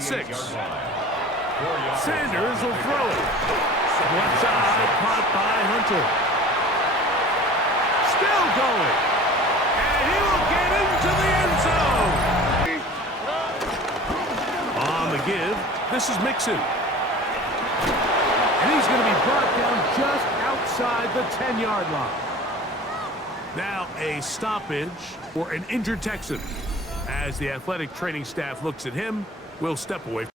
and 6. Sanders will throw it. Left side, caught by Hunter. Still going. And he will get into the end zone. On the give, this is Mixon. And he's going to be brought down just outside the 10-yard line. Now a stoppage for an injured Texan. As the athletic training staff looks at him, we'll step away.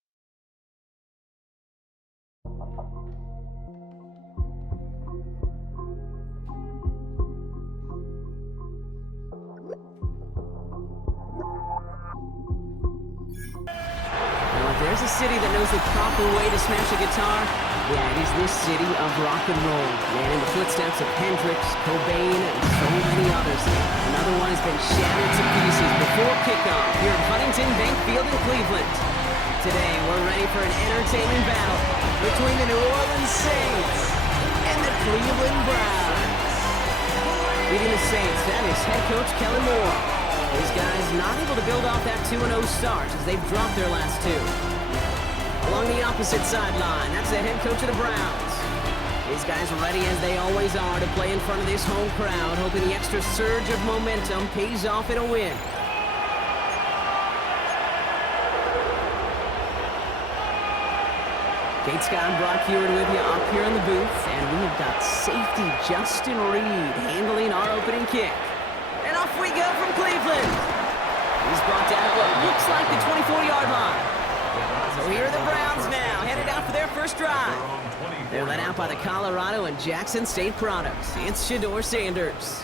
There's a city that knows the proper way to smash a guitar. Yeah, it is this city of rock and roll. Man, in the footsteps of Hendrix, Cobain, and so many others. Another one has been shattered to pieces before kickoff here at Huntington Bank Field in Cleveland. Today, we're ready for an entertaining battle between the New Orleans Saints and the Cleveland Browns. Leading the Saints, that is head coach Kellen Moore. These guys not able to build off that 2-0 start as they've dropped their last two. Along the opposite sideline, that's the head coach of the Browns. These guys are ready as they always are to play in front of this home crowd, hoping the extra surge of momentum pays off in a win. Kate Scott and Brock Hewitt with you up here in the booth, and we have got safety Justin Reed handling our opening kick. And off we go from Cleveland. He's brought down at what looks like the 24-yard line. So here are the Browns now, headed out for their first drive. They're led out by the Colorado and Jackson State products. It's Shedeur Sanders.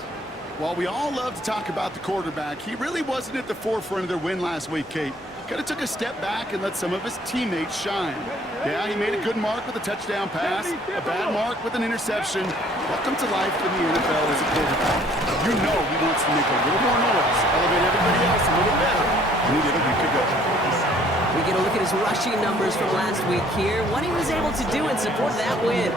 While we all love to talk about the quarterback, he really wasn't at the forefront of their win last week, Kate. Kind of took a step back and let some of his teammates shine. Yeah, he made a good mark with a touchdown pass, a bad mark with an interception. Welcome to life in the NFL as a quarterback. You know he wants to make a little more noise, elevate everybody else a little better than he did a week ago. We get a look at his rushing numbers from last week here, what he was able to do in support of that win.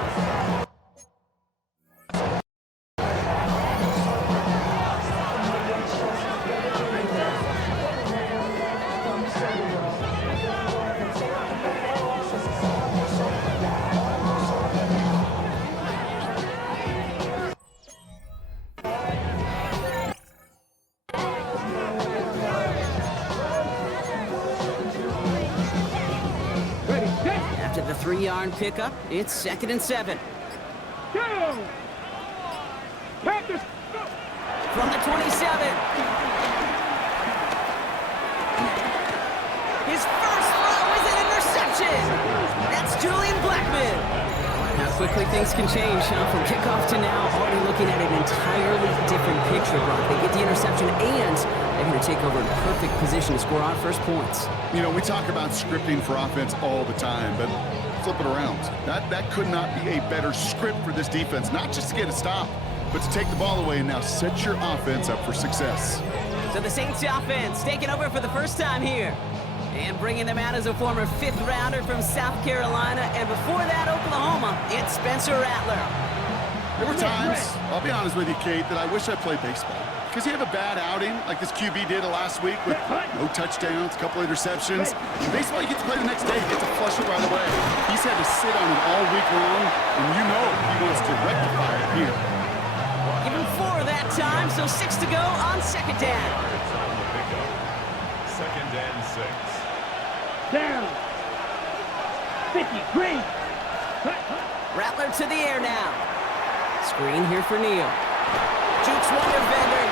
After the 3-yard pickup, it's 2nd and 7. Go! Panthers! From the 27. His first throw is an interception. That's Julian Blackman. How quickly things can change, huh? From kickoff to now, already looking at an entirely different picture, Brock. They get the interception and they're going to take over in perfect position to score our first points. You know, we talk about scripting for offense all the time, but flip it around. That could not be a better script for this defense, not just to get a stop, but to take the ball away and now set your offense up for success. So the Saints offense taking over for the first time here. And bringing them out as a former 5th rounder from South Carolina. And before that, Oklahoma, it's Spencer Rattler. There were times, I'll be honest with you, Kate, that I wish I played baseball. Because you have a bad outing, like this QB did last week with no touchdowns, a couple interceptions. In baseball, you get to play the next day. You get to flush it right away. He's had to sit on it all week long, and you know he wants to rectify it here. Give him 4 that time, so 6 to go on 2nd down. 2nd and 6. Down. 50, green. Rattler to the air now. Screen here for Neal. Jukes one defender,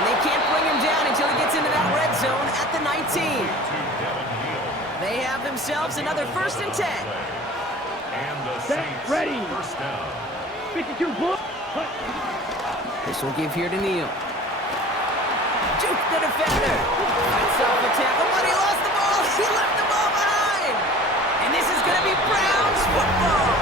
and they can't bring him down until he gets into that red zone at the 19. They have themselves another 1st and 10. And the Saints ready. first down. 52, block. This will give here to Neal. Juke the defender. Fights off the tackle, but he lost the ball. He left the ball behind. And this is going to be Browns football.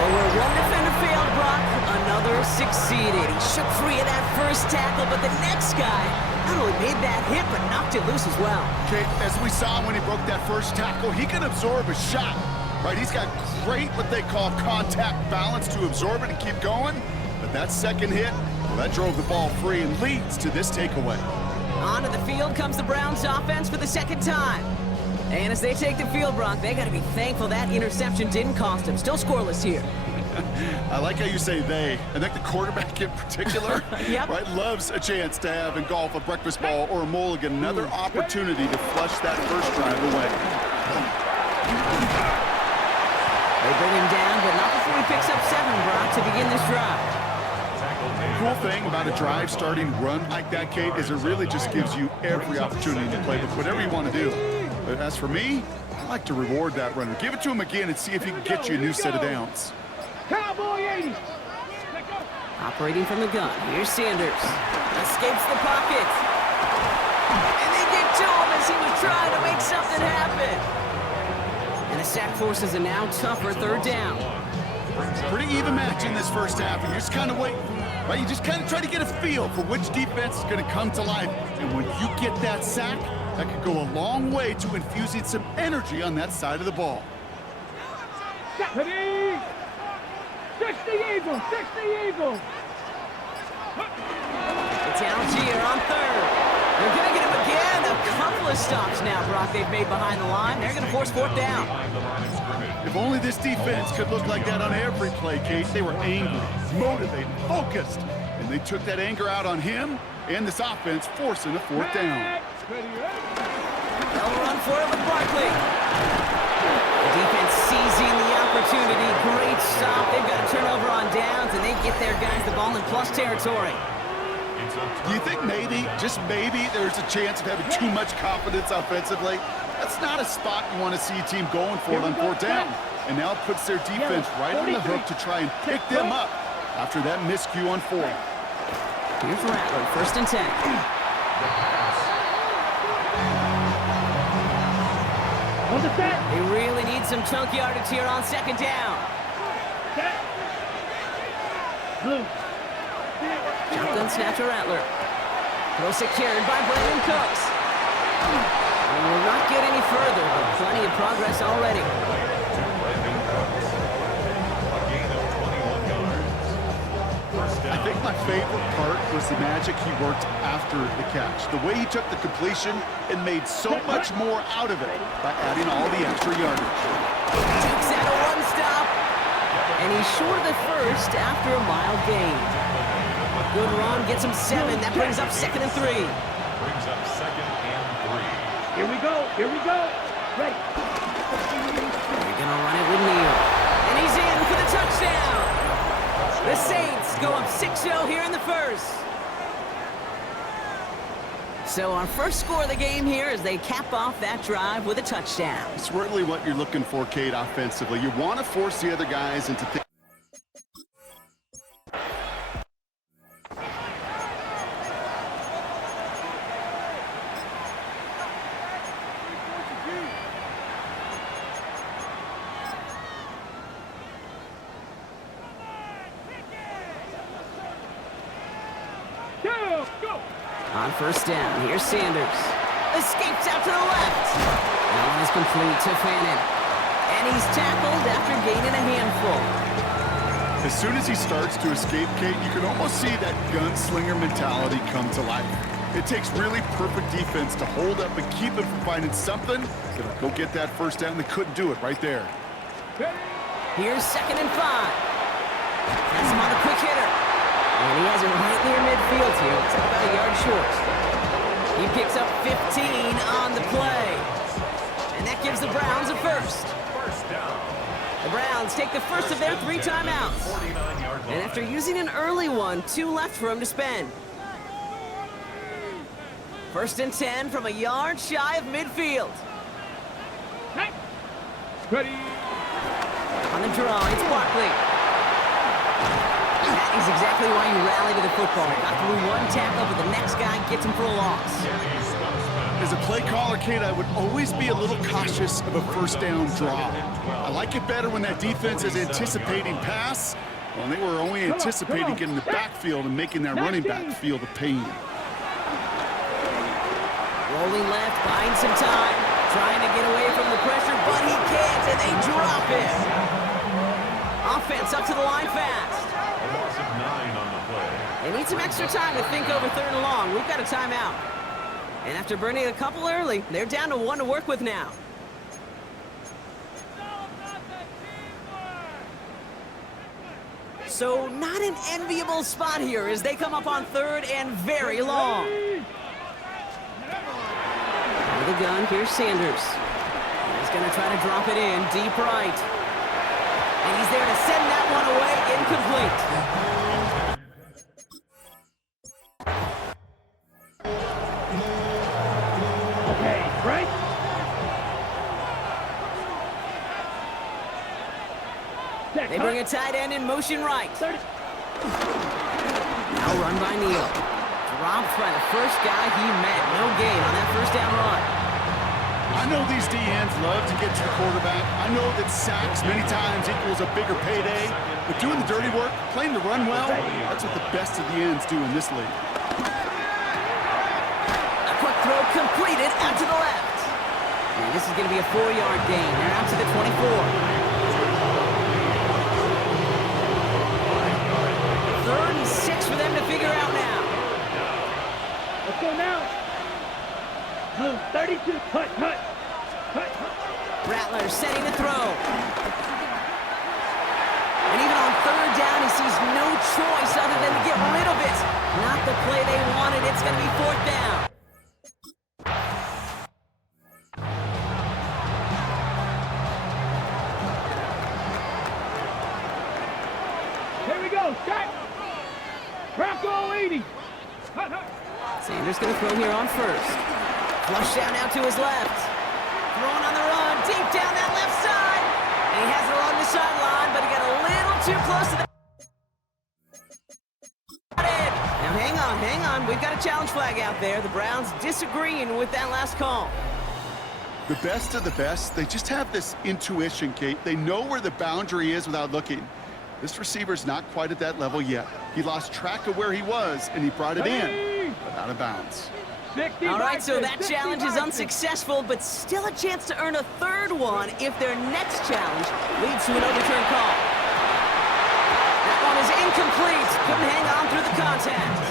But where one defender failed, Brock, another succeeded. He shook free of that first tackle, but the next guy not only made that hit, but knocked it loose as well. Okay, as we saw when he broke that first tackle, he can absorb a shot, right? He's got great, what they call contact balance to absorb it and keep going. But that second hit, well, that drove the ball free and leads to this takeaway. Onto the field comes the Browns offense for the 2nd time. And as they take the field, Brock, they got to be thankful that interception didn't cost them. Still scoreless here. I like how you say they. I think the quarterback in particular Yep. right, loves a chance to have in golf a breakfast ball or a mulligan, another opportunity to flush that first drive away. They bring him down, but not before he picks up 7, Brock, to begin this drive. The cool thing about a drive starting run like that, Kate, is it really just gives you every opportunity to play with whatever you want to do. But as for me, I like to reward that runner. Give it to him again and see if he can get you a new set of downs. Cowboy 80. Operating from the gun, here's Sanders. Escapes the pocket. And they get to him as he was trying to make something happen. And the sack forces a now tougher 3rd down. Pretty even match in this first half, and you're just kind of waiting. Right? You just kind of try to get a feel for which defense is going to come to life. And when you get that sack, that could go a long way to infusing some energy on that side of the ball. Ready? 60 Eagles, 60 Eagles. It's Algier on 3rd. They're going to get him again. A couple of stops now, Brock, they've made behind the line. They're going to force 4th down. If only this defense could look like that on every play, Kate. They were angry, motivated, focused, and they took that anger out on him and this offense, forcing a 4th down. They'll run for it with Barkley. The defense seizing the opportunity. Great stop. They've got a turnover on downs, and they get their guys the ball in plus territory. Do you think maybe, just maybe, there's a chance of having too much confidence offensively? That's not a spot you want to see a team going for it on 4th down. And now it puts their defense right on the hook to try and pick them up after that miscue on 4th. Here's Rattler, 1st and 10. On the set. They really need some chunk yardage here on 2nd down. Set. Blue. Shotgun snap to Rattler. Throw secured by Brandon Cooks. And will not get any further, but plenty of progress already. I think my favorite part was the magic he worked after the catch. The way he took the completion and made so much more out of it by adding all the extra yardage. Takes out a 1-stop. And he's short of the first after a mild gain. Good run, gets him 7. That brings up 2nd and 3. Brings up 2nd and 3. Here we go. Here we go. Ready. They're going to run it with Neal. And he's in for the touchdown. The Saints go up 6-0 here in the first. So our first score of the game here as they cap off that drive with a touchdown. It's really what you're looking for, Kate, offensively. You want to force the other guys into things. On 1st down, here's Sanders. Escapes out to the left. That one is complete to Fannin. And he's tackled after gaining a handful. As soon as he starts to escape, Kate, you can almost see that gunslinger mentality come to life. It takes really perfect defense to hold up and keep him from finding something that'll go get that 1st down. They couldn't do it right there. Here's 2nd and 5. That's him on a quick hitter. And he has it right near midfield here. It's about a yard short. He picks up 15 on the play. And that gives the Browns a first. The Browns take the first of their 3 timeouts. And after using an early one, 2 left for him to spend. 1st and 10 from a yard shy of midfield. Ready. On the draw, it's Barkley. That is exactly why you rally to the football. Got through 1 tackle, but the next guy gets him for a loss. As a play caller, Kate, I would always be a little cautious of a 1st down draw. I like it better when that defense is anticipating pass. Well, they were only anticipating getting the backfield and making that running back feel the pain. Rolling left, buying some time, trying to get away from the pressure, but he can't, and they drop it. Offense up to the line fast. A loss of 9 on the play. They need some extra time to think over 3rd and long. We've got a timeout. And after burning a couple early, they're down to 1 to work with now. So not an enviable spot here as they come up on third and very long. Out of the gun, here's Sanders. He's going to try to drop it in deep right. And he's there to send that one away, incomplete. Okay, right? They bring a tight end in motion right. 30. Now run by Neal. Dropped by the first guy he met. No gain on that first down run. I know these DNs love to get to the quarterback. I know that sacks many times equals a bigger payday. But doing the dirty work, playing the run well, that's what the best of the ends do in this league. A quick throw completed out to the left. And this is going to be a 4-yard gain. They're out to the 24. Third and 6 for them to figure out now. Let's go now. 32. Hut. Rattler setting the throw. And even on third down, he sees no choice other than to get rid of it. Not the play they wanted. It's going to be 4th down. Here we go. Start. Bronco 80. Sanders going to throw here on first. Flush down now to his left. Throwing on the run, deep down that left side. And he has it along the sideline, but he got a little too close to the... Now hang on. We've got a challenge flag out there. The Browns disagreeing with that last call. The best of the best, they just have this intuition, Kate. They know where the boundary is without looking. This receiver's not quite at that level yet. He lost track of where he was, and he brought it in, but out of bounds. All right, so that challenge is unsuccessful, but still a chance to earn a third one if their next challenge leads to an overturned call. That one is incomplete. Couldn't hang on through the contact.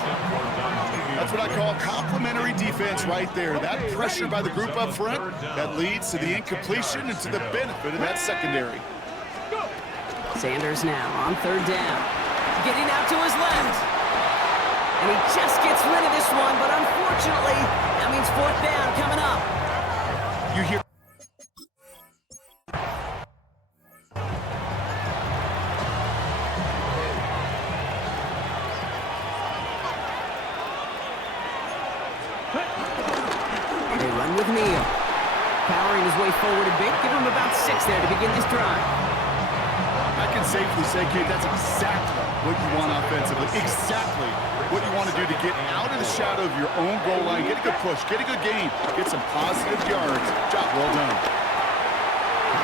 That's what I call complimentary defense right there. That pressure by the group up front, that leads to the incompletion and to the benefit of that secondary. Sanders now on third down. Getting out to his left. And he just gets rid of this one, but unfortunately, that means 4th down coming up. You hear... They run with Neal. Powering his way forward a bit. Give him about 6 there to begin this drive. I can safely say, Kate, that's exactly what you want offensively. Exactly what you want to do to get out of the shadow of your own goal line, get a good push, get a good gain, get some positive yards. Job well done.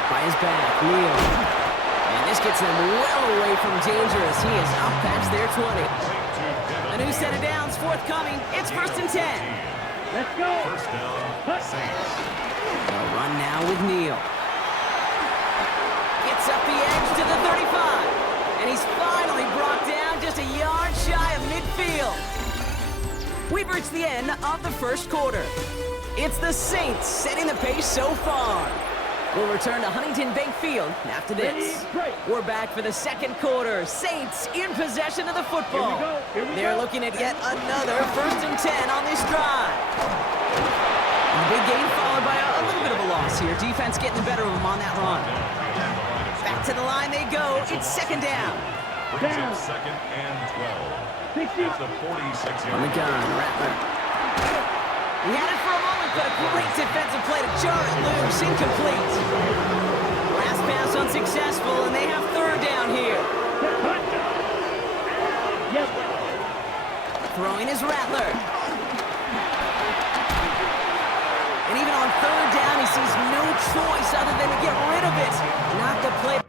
By his back, Neal. And this gets him well away from dangerous. He is out past their 20. A new set of downs forthcoming. It's 1st and 10. Let's go. First down, Saints. They'll run now with Neal. Gets up the edge to the 35. And he's finally brought down just a yard shy of midfield. We've reached the end of the first quarter. It's the Saints setting the pace so far. We'll return to Huntington Bank Field after this. We're back for the second quarter. Saints in possession of the football. They're looking at yet another 1st and 10 on this drive. A big gain followed by a little bit of a loss here. Defense getting the better of them on that run. Back to the line they go. It's 2nd down. Brings up 2nd and 12. At the 46-yard On the gun, Rattler. He had it for a moment, but a great defensive play to jar it loose. Incomplete. Last pass unsuccessful, and they have 3rd down here. Throwing is Rattler. And even on 3rd down, he sees no choice other than to get rid of it. Not the play.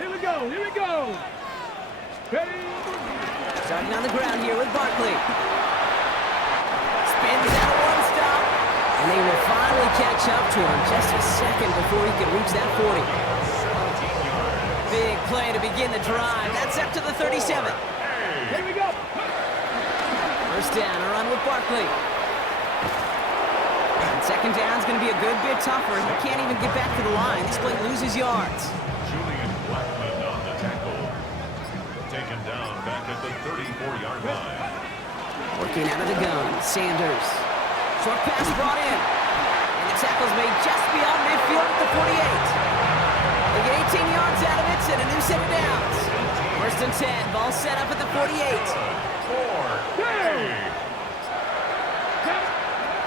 Here we go. Ready? Starting on the ground here with Barkley. Spins out one stop. And they will finally catch up to him just a second before he can reach that 40. Big play to begin the drive. That's up to the 37. Here we go. First down, a run with Barkley. And second down's going to be a good bit tougher. He can't even get back to the line. This play loses yards. Julian Blackman on the tackle. Taken down back at the 34-yard line. Working out of the gun, Sanders. Short pass brought in. And the tackle's made just beyond midfield at the 48. They get 18 yards out of it and a new set of downs. First and 10, ball set up at the 48. 4.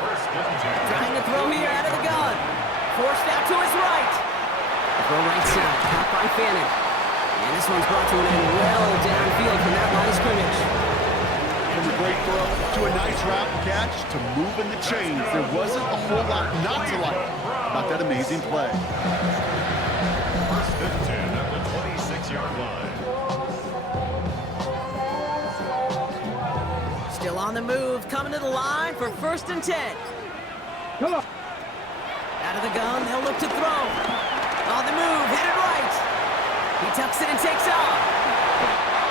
First and 10. Trying to throw here out of the gun. Forced out to his right. Throw right side, caught by Fannin. And this one's brought to an end well downfield from that line of scrimmage. From a great throw to a nice route catch to moving the chains. There wasn't a whole lot not to like about that amazing play. First and 10 at the 26-yard line. Still on the move, coming to the line for first and 10. Come on. Out of the gun, they'll look to throw. On the move, headed right. He tucks it and takes off.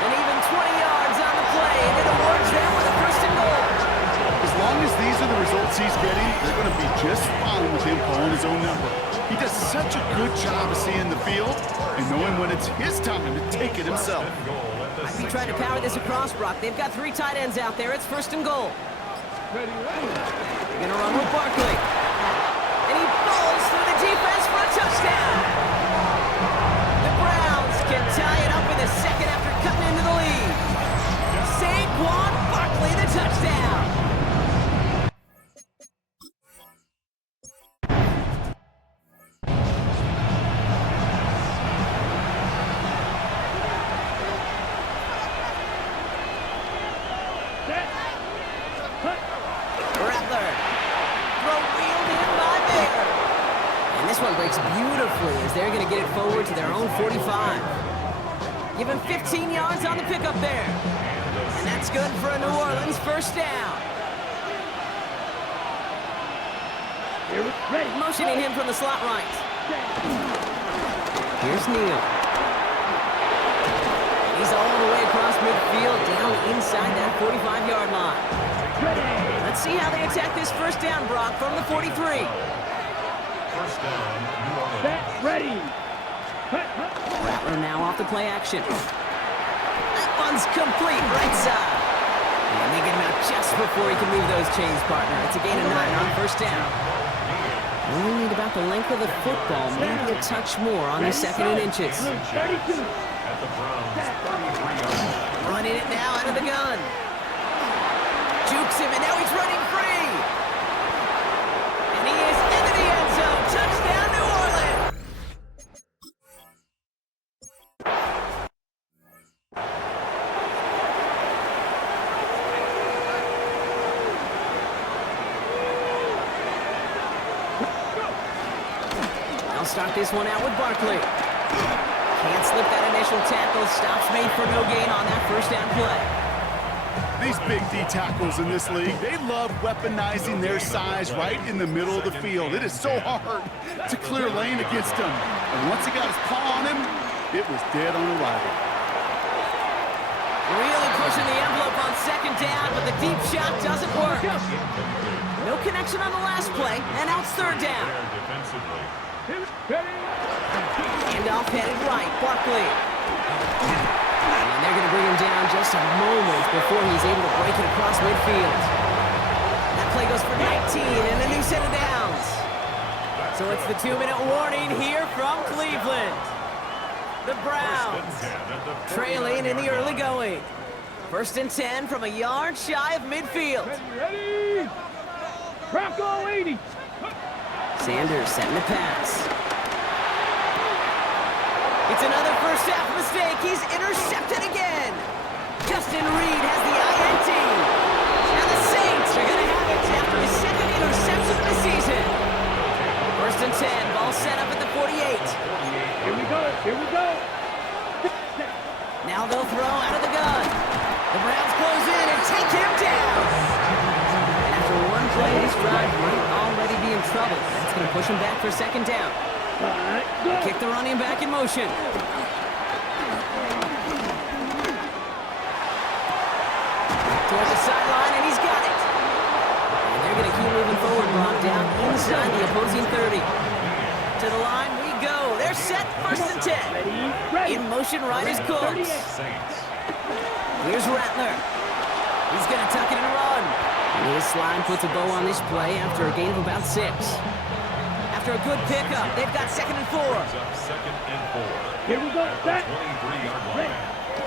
And even 20 yards on the play, and it awards them with a first and goal. As long as these are the results he's getting, they're going to be just fine with him calling his own number. He does such a good job of seeing the field and knowing when it's his time to take it himself. I'd be trying to power this across, Brock. They've got 3 tight ends out there. It's first and goal. Ready, ready. They're going to run with Barkley. And he falls through the defense for a touchdown. The Browns can tie it up in the second after cutting into the lead. Saquon Barkley, the touchdown. Rattler. Throw wheeled in by Baker. And this one breaks beautifully as they're going to get it forward to their own 45. Give him 15 yards on the pickup there. And that's good for a New Orleans first down. Ready. Motioning him from the slot right. Here's Neal. And he's all the way across midfield, down inside that 45-yard line. Let's see how they attack this first down, Brock, from the 43. First down, New Orleans. Set, ready. Rattler now off the play action. That one's complete, right side. And they get him out just before he can move those chains, partner. It's a gain of 9 on first down. Only need about the length of the football, maybe a touch more on the second and inches. 32. At the Browns' 33-yard line. Running it now out of the gun. Jukes him, and now he's running free. And he is into the end zone. Touchdown, New Orleans. They'll start this one out with Barkley. Can't slip that initial tackle. Stops made for no gain on that first down play. These big D tackles in this league, they love weaponizing their size right in the middle of the field. It is so hard to clear lane against him. And once he got his paw on him, it was dead on arrival. Really pushing the envelope on second down, but the deep shot doesn't work. No connection on the last play, and now it's third down. Defensively. Ready. Handoff headed right, Barkley. And they're going to bring him down just a moment before he's able to break it across midfield. That play goes for 19 and a new set of downs. So it's the 2-minute warning here from Cleveland. The Browns trailing in the early going. First and 10 from a yard shy of midfield. Ready. Bronco 80. Sanders setting the pass. It's another first half mistake. He's intercepted again. Justin Reed has the INT. And the Saints are going to have it after his second interception of the season. First and 10, ball set up at the 48. Here we go. Here we go. Now they'll throw out of the gun. The Browns close in and take him down. And after one play, this drive might already be in trouble. That's going to push him back for second down. All right, go. Kick the running back in motion. Toward the sideline, and he's block down inside the opposing 30. To the line we go. They're set. First and 10. In motion, right is Cooks. Here's Rattler. He's going to tuck it and run. And his slide puts a bow on this play after a gain of about 6. After a good pickup, they've got 2nd and 4. Second and 4. Here we go. Set. 23-yard line.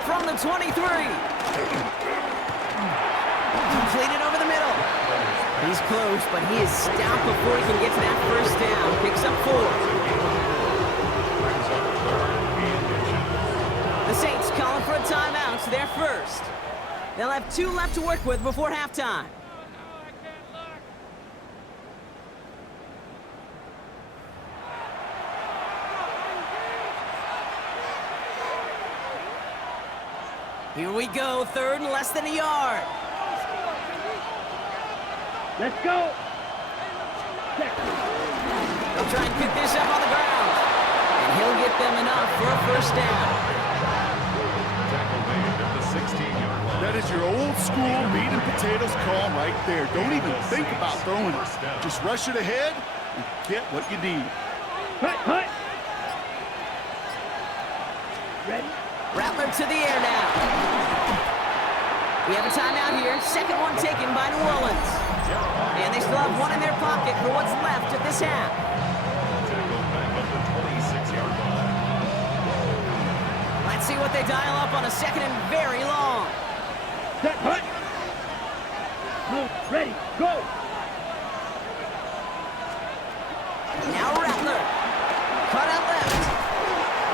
From the 23. Completed over the middle. He's close, but he is stopped before he can get to that first down. Picks up 4. The Saints calling for a timeout. They're first. They'll have 2 left to work with before halftime. Here we go, 3rd and less than a yard. Let's go. They'll try and pick this up on the ground. And he'll get them enough for a first down. Tackle made at the 16-yard line. That is your old school meat and potatoes call right there. Don't even think about throwing it. Just rush it ahead and get what you need. Hut. Ready? Rattler to the air now. We have a timeout here. 2nd one taken by New Orleans. And they still have 1 in their pocket for what's left of this half. Tackle back at the 26-yard line. Let's see what they dial up on a 2nd and very long. Set. Hut. Move. Ready. Go. Now Rattler. Cut out left.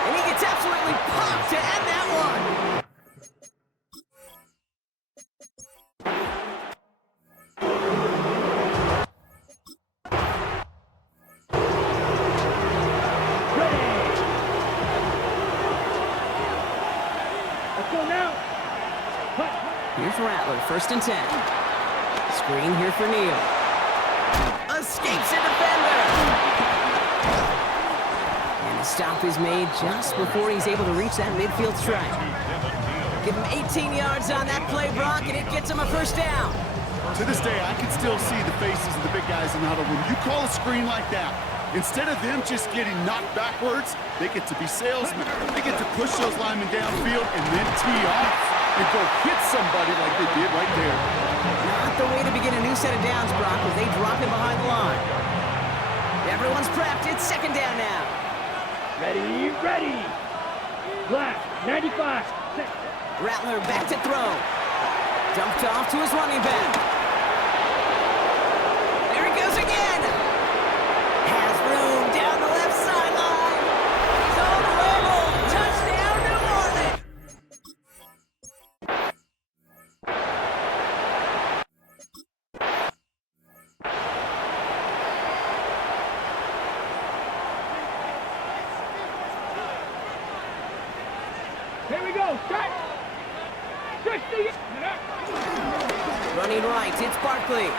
And he gets absolutely popped to end that one. Here's Rattler, 1st and 10. Screen here for Neal. Escapes a defender. And the stop is made just before he's able to reach that midfield stripe. Give him 18 yards on that play, Brock, and it gets him a first down. To this day, I can still see the faces of the big guys in the huddle. When you call a screen like that, instead of them just getting knocked backwards, they get to be salesmen. They get to push those linemen downfield and then tee off and go hit somebody like they did right there. Not the way to begin a new set of downs, Brock, as they drop it behind the line. Everyone's prepped. It's 2nd down now. Ready. Black, 95. Set. Rattler back to throw. Dumped off to his running back. There he goes again. Has room down the left sideline. He's on the level. Touchdown, New Orleans. Here we go. Set. 60. Running right, it's Barkley.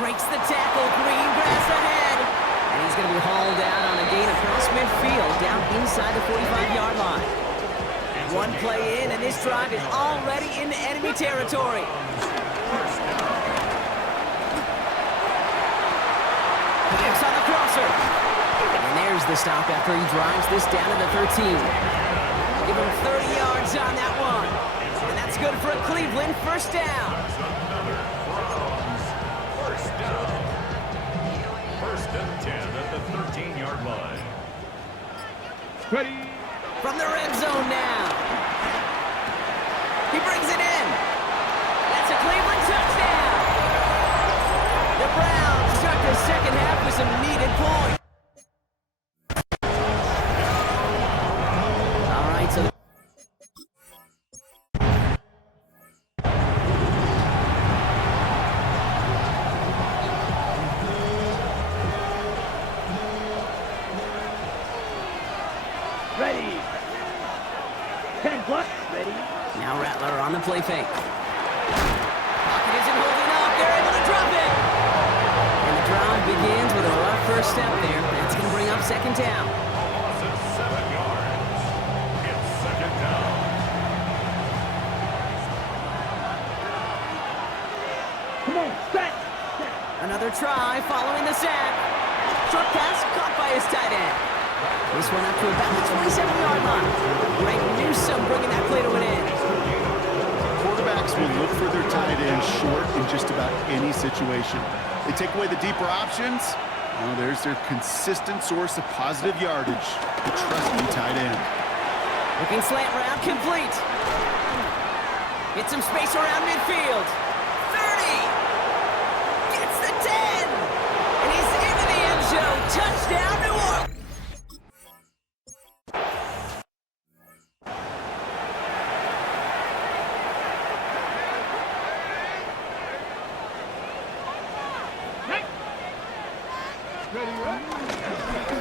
Breaks the tackle, green grass ahead. And he's going to be hauled out on a gain across midfield, down inside the 45-yard line. 1 play in, and this drive is already in enemy territory. Connects on the crosser. And there's the stop after he drives this down to the 13. Give him 30 yards on that one. And that's good for a Cleveland first down. First and 10 at the 13-yard line. Ready. From the red zone now. He brings it in. That's a Cleveland touchdown. The Browns start the second half with some needed points. All right, so Ready. 10 plus. Ready. now Rattler on the play fake. Pocket isn't holding up. They're able to drop it. And the drive begins with a rough first step there. That's going to bring up 2nd down. Loss of 7 yards. It's 2nd down. Come on. Set. Another try following the sack. Short pass caught by his tight end. This one up to about the 27-yard line. Greg Newsome bringing that play to an end. Quarterbacks will look for their tight end short in just about any situation. They take away the deeper options. Well, there's their consistent source of positive yardage. The trusty tight end. Looking slant route, complete. Get some space around midfield. 30. Gets the 10. And he's into the end zone. Touchdown, New Orleans.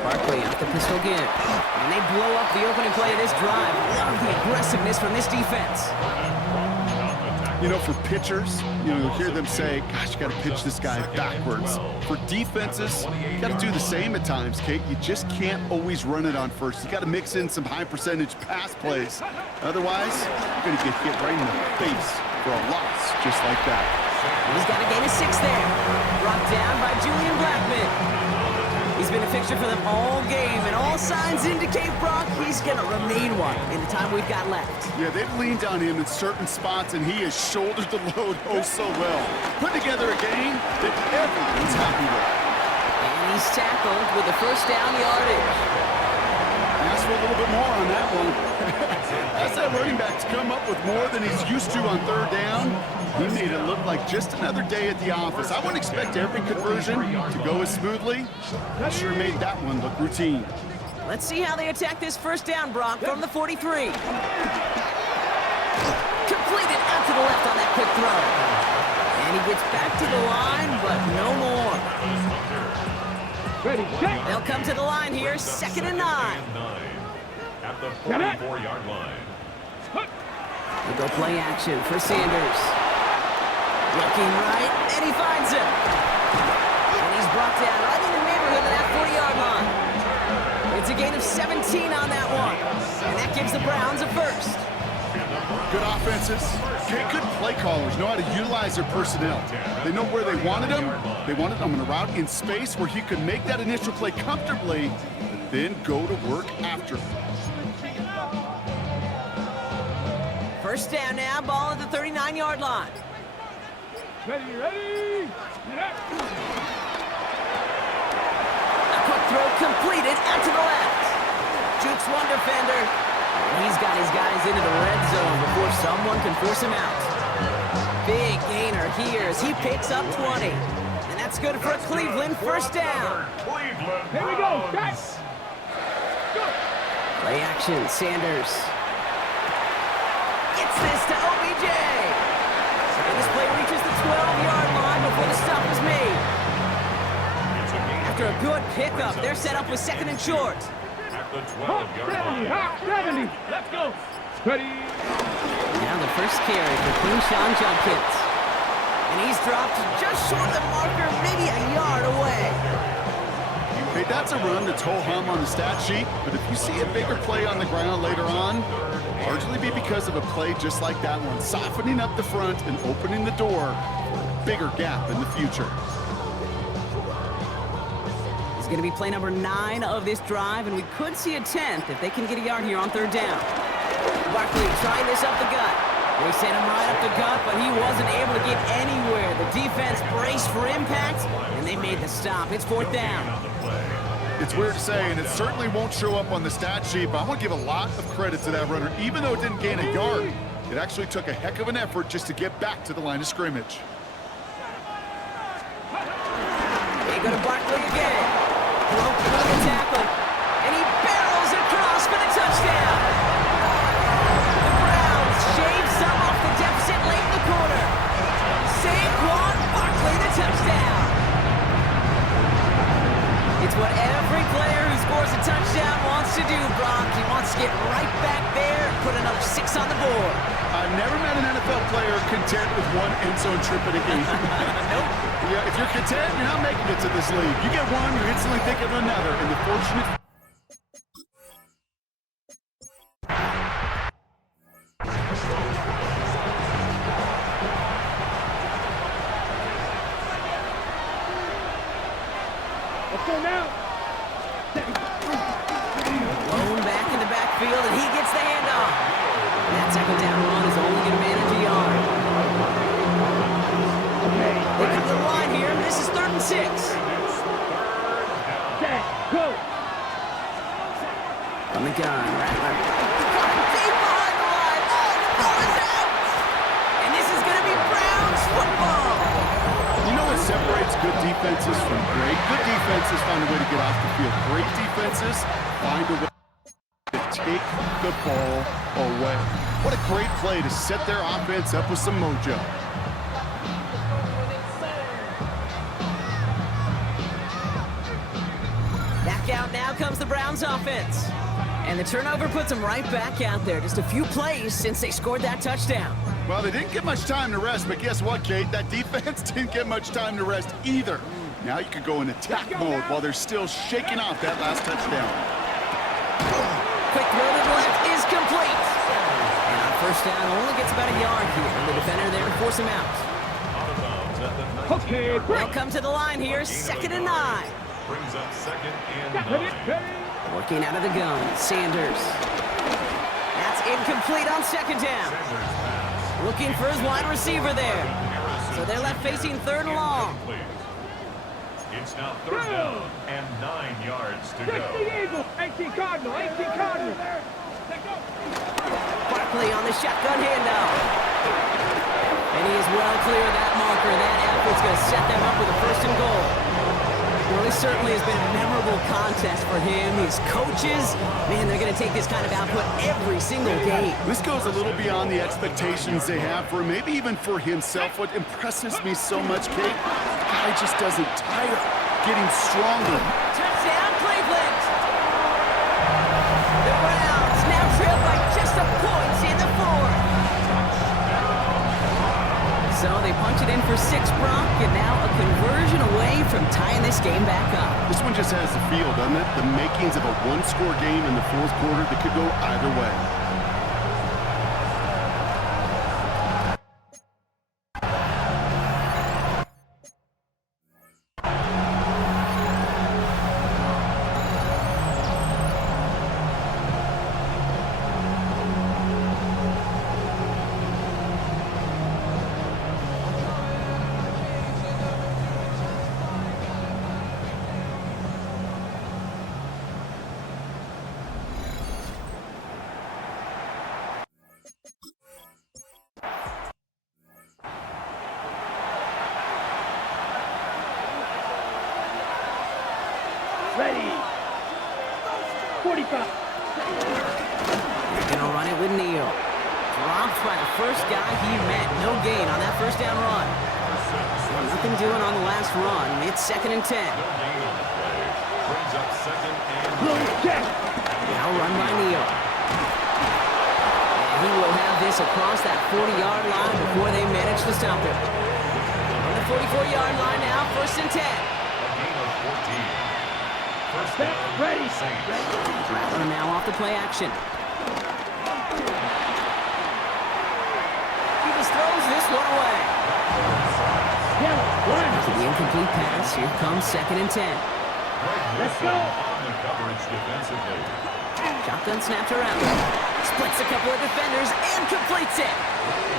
Barkley off the pistol again. And they blow up the opening play of this drive. Love the aggressiveness from this defense. You know, for pitchers, you'll hear them say, gosh, you got to pitch this guy backwards. For defenses, you got to do the same at times, Kate. You just can't always run it on first. You got to mix in some high-percentage pass plays. Otherwise, you're going to get hit right in the face for a loss just like that. He's got a gain of 6 there. Brought down by Julian Blackman. He's been a fixture for them all game, and all signs indicate, Brock, he's going to remain one in the time we've got left. Yeah, they've leaned on him in certain spots, and he has shouldered the load oh so well. Put together a game that everyone's happy with. And he's tackled with the first down yardage. Ask for a little bit more on that one. Ask that running back to come up with more than he's used to on third down. He made it look like just another day at the office. I wouldn't expect every conversion to go as smoothly. He sure made that one look routine. Let's see how they attack this first down, Brock, from the 43. Completed out to the left on that quick throw. And he gets back to the line, but no more. Ready, set. They'll come to the line here, 2nd and 9. At the 44-yard line. We go play action for Sanders. Looking right, and he finds him. And he's brought down right in the neighborhood of that 40-yard line. It's a gain of 17 on that one. And that gives the Browns a first. Good offenses, good play callers know how to utilize their personnel. They know where they wanted them. They wanted them on a route in space where he could make that initial play comfortably, but then go to work after. First down now, ball at the 39-yard line. Ready, ready. A quick throw completed out to the left. Jukes one defender. And he's got his guys into the red zone before someone can force him out. Big gainer here as he picks up 20. And that's good for a Cleveland first down. Here we go, guys. Play action, Sanders. Gets this to OBJ. And this play reaches the 12-yard line before the stop is made. After a good pickup, they're set up with 2nd and short. At the Hot 12-yard 70, line. hot 70. Let's go. Ready. Now the first carry for Quinshawn Judkins. And he's dropped just short of the marker, maybe a yard away. Hey, that's a run that's ho-hum on the stat sheet, but if you see a bigger play on the ground later on, largely be because of a play just like that one, softening up the front and opening the door for a bigger gap in the future. It's going to be play number 9 of this drive, and we could see a 10th if they can get a yard here on third down. Barkley trying this up the gut. They sent him right up the gut, but he wasn't able to get anywhere. The defense braced for impact, and they made the stop. It's 4th down. It's weird to say, and it certainly won't show up on the stat sheet, but I want to give a lot of credit to that runner. Even though it didn't gain a yard, it actually took a heck of an effort just to get back to the line of scrimmage. They go to Barkley again. Broke through the tackle, and he barrels across for the touchdown. The Browns shave some off the deficit late in the quarter. Saquon Barkley, the touchdown. It's what every player who scores a touchdown wants to do, Brock. He wants to get right back there and put another 6 on the board. I've never met an NFL player content with one end zone trip in a game. Nope. Yeah, if you're content, you're not making it to this league. You get one, you're instantly thinking of another. And the fortunate... second down run is only going to manage a yard. They come to the line here. This is 3rd and 6. Set, go. From the gun, Rattler. Deep behind the line. Oh, the ball is out. And this is going to be Browns football. You know what separates good defenses from great? Good defenses find a way to get off the field. Great defenses find a way to take the ball away. What a great play to set their offense up with some mojo. Back out now comes the Browns offense. And the turnover puts them right back out there. Just a few plays since they scored that touchdown. Well, they didn't get much time to rest, but guess what, Kate? That defense didn't get much time to rest either. Now you could go in attack mode while they're still shaking off that last touchdown. Quick throw to the left is complete. And on first down, only gets about a yard here. And the defender there to force him out. Out of bounds at the 19 Okay, yard They'll line. come to the line here, 2nd and 9. Brings up 2nd and Ready, 9. ready. Working out of the gun, Sanders. That's incomplete on 2nd down. Sanders pass. Looking for his wide receiver there. So they're left facing 3rd and long. It's now 3rd down and 9 yards to 60 go. Eagles. 18 Cardinal. 18 Cardinal. Barkley on the shotgun handoff. And he is well clear of that marker. That effort's going to set them up with a 1st and goal. Well, this certainly has been a memorable contest for him. His coaches, man, they're going to take this kind of output every single game. This goes a little beyond the expectations they have for him, maybe even for himself. What impresses me so much, Kate, the guy just doesn't tire, getting stronger. Touchdown, Cleveland! The Browns now trail by just a point in the 4th. So they punch it in for 6, Brock, and now a conversion away from tying this game back up. This one just has the feel, doesn't it? The makings of a one-score game in the 4th quarter that could go either way. Ready. 45. They're going to run it with Neal. Dropped by the first guy he met. No gain on that 1st down run. Well, nothing doing on the last run. It's 2nd and 10. No gain on the play. Brings up 2nd and Blue check. Now run by Neal. And he will have this across that 40-yard line before they manage to stop him. On the 44-yard line now, 1st and 10. a gain of 14. First Step down, ready. Saints. Rattler now off the play action. He just throws this one away. Yeah, one. To the incomplete pass, here comes 2nd and 10. Let's go. On the coverage defensively. Shotgun snap to Rattler. Splits a couple of defenders and completes it.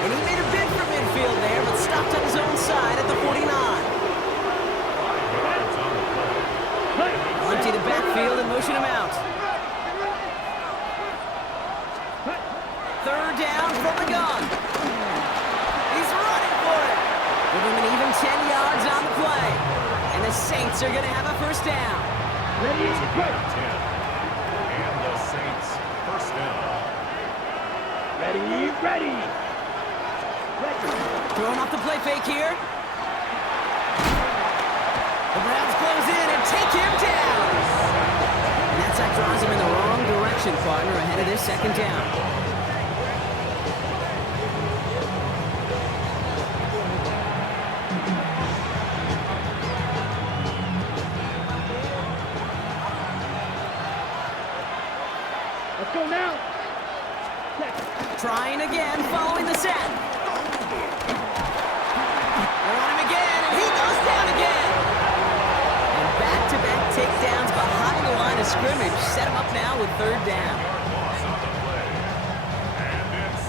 And he made a bid for midfield there, but stopped on his own side at the 49. 5 yards on the play. Empty the backfield and motion him out. 3rd down from the gun. He's running for it. Give him an even 10 yards on the play. And the Saints are going to have a 1st down. Ready, It's a gain go. of 10. And the Saints, 1st down. Ready, ready. Ready. Throwing off the play fake here. The Browns close in and take him down. And that sack draws him in the wrong direction, partner, ahead of this 2nd down. Let's go now. Trying again, following the sack. They're on him again, and he goes down again. And back-to-back takedowns behind the line of scrimmage set him up now with 3rd down. Loss on the play. And it's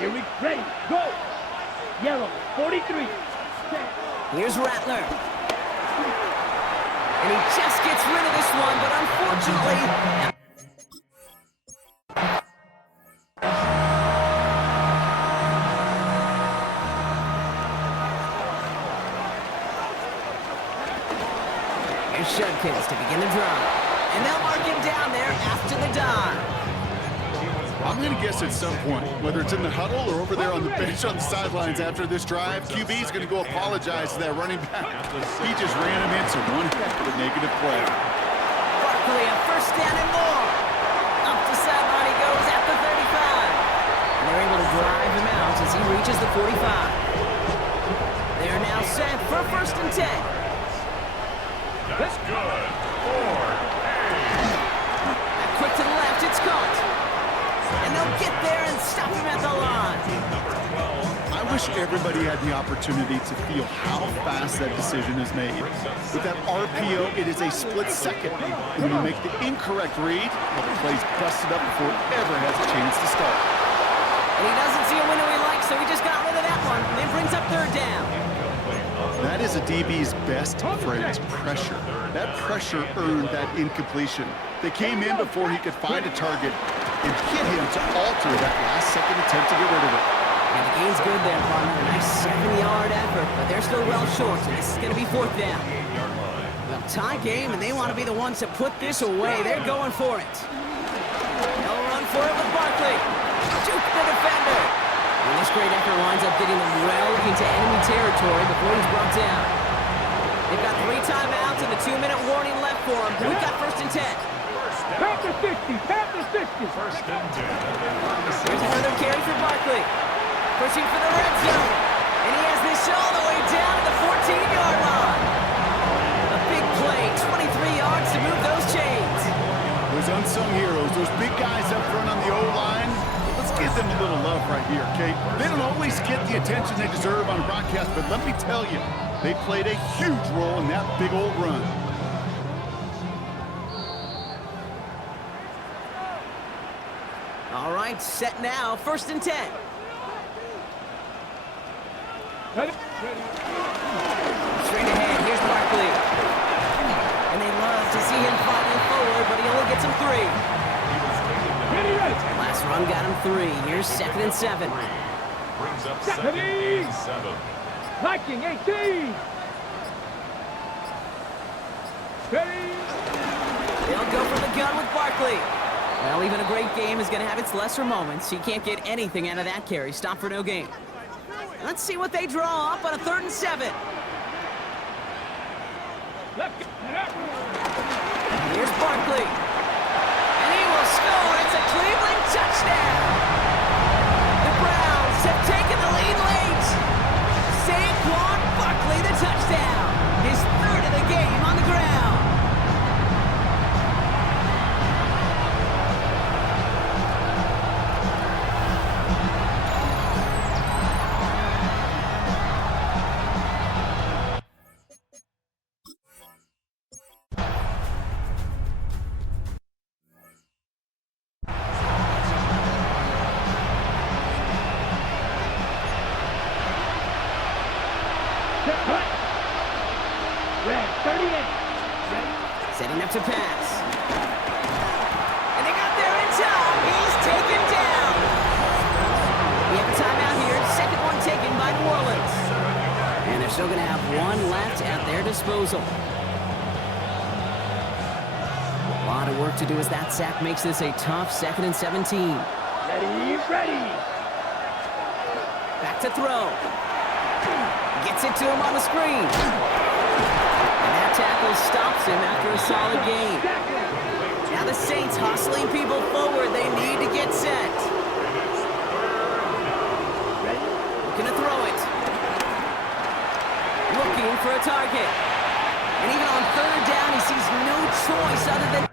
Here we ready, go. Yellow, 43. Here's Rattler. And he just gets rid of this one, but unfortunately... Here's Shudkins to begin the drive. And they'll mark him down there after the dive. I'm going to guess at some point, whether it's in the huddle or over there on the bench on the sidelines after this drive, QB's going to go apologize to that running back. He just ran him into one heck of a negative play. Barkley, a first down and more. Up the sideline he goes at the 35. And they're able to drive him out as he reaches the 45. They're now set for first and 10. That's good. 4. Quick to the left, it's caught. And they'll get there and stop him at the line. I wish everybody had the opportunity to feel how fast that decision is made. With that RPO, it is a split second. And when you make the incorrect read, the play's busted up before it ever has a chance to start. And he doesn't see a window he likes, so he just got rid of that one. And it brings up third down. That is a DB's best friend, pressure. That pressure earned that incompletion. They came in before he could find a target and hit him to alter that last-second attempt to get rid of it. And the gain's good there, partner. A nice 7-yard effort, but they're still well short, so this is going to be fourth down. Well, tie game, and they want to be the ones to put this away. They're going for it. They'll run for it with Barkley. Juke the defender. And this great effort winds up getting them well into enemy territory before he's brought down. They've got 3 timeouts and a 2-minute warning left for them. We've got first and 10. Pat the 60, pat the 60. First and 10. Here's another carry for Barkley. Pushing for the red zone. And he has this all the way down to the 14-yard line. A big play, 23 yards to move those chains. Those unsung heroes, those big guys up front on the O-line, let's give them a little love right here, okay? They don't always get the attention they deserve on broadcast, but let me tell you, they played a huge role in that big old run. All right, set now, first and 10. Ready? Straight ahead, here's Barkley. And they love to see him fighting forward, but he only gets him 3. Ready, ready. Last run got him 3. Here's second and 7. Brings up second and 7. Viking 18. Ready. They'll go for the gun with Barkley. Well, even a great game is going to have its lesser moments. He can't get anything out of that carry. Stop for no gain. Let's see what they draw up on a 3rd and 7. Left. Here's Barkley. And he will score. It's a Cleveland touchdown. The Browns have taken the lead late. Saquon Barkley, the touchdown. His 3rd of the game on the ground. Red 38. Setting up to pass. And they got there in time. He's taken down. We have a timeout here. Second one taken by New Orleans. And they're still going to have 1 left at their disposal. A lot of work to do as that sack makes this a tough 2nd and 17. Ready, ready. Back to throw. Gets it to him on the screen. And that tackle stops him after a solid gain. Now the Saints hustling people forward. They need to get set. Looking to throw it. Looking for a target. And even on 3rd down, he sees no choice other than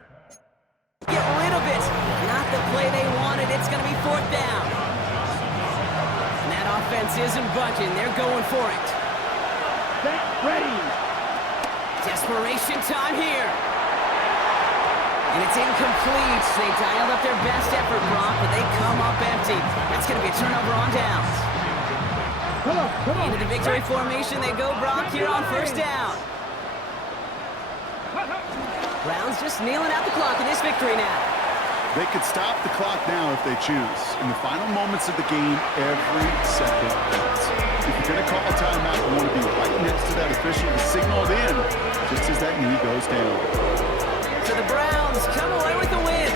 get rid of it. Not the play they wanted. It's going to be 4th down. And that offense isn't budging. They're going for it. Ready. Desperation time here. And it's incomplete. They dialed up their best effort, Brock, but they come up empty. That's going to be a turnover on downs. Come on. Into the victory formation they go, Brock, here on first down. Browns just kneeling out the clock in this victory now. They could stop the clock now if they choose. In the final moments of the game, every second counts. If you're going to call a timeout, you want to be right next to that official to signal it in just as that knee goes down. So the Browns come away with the win.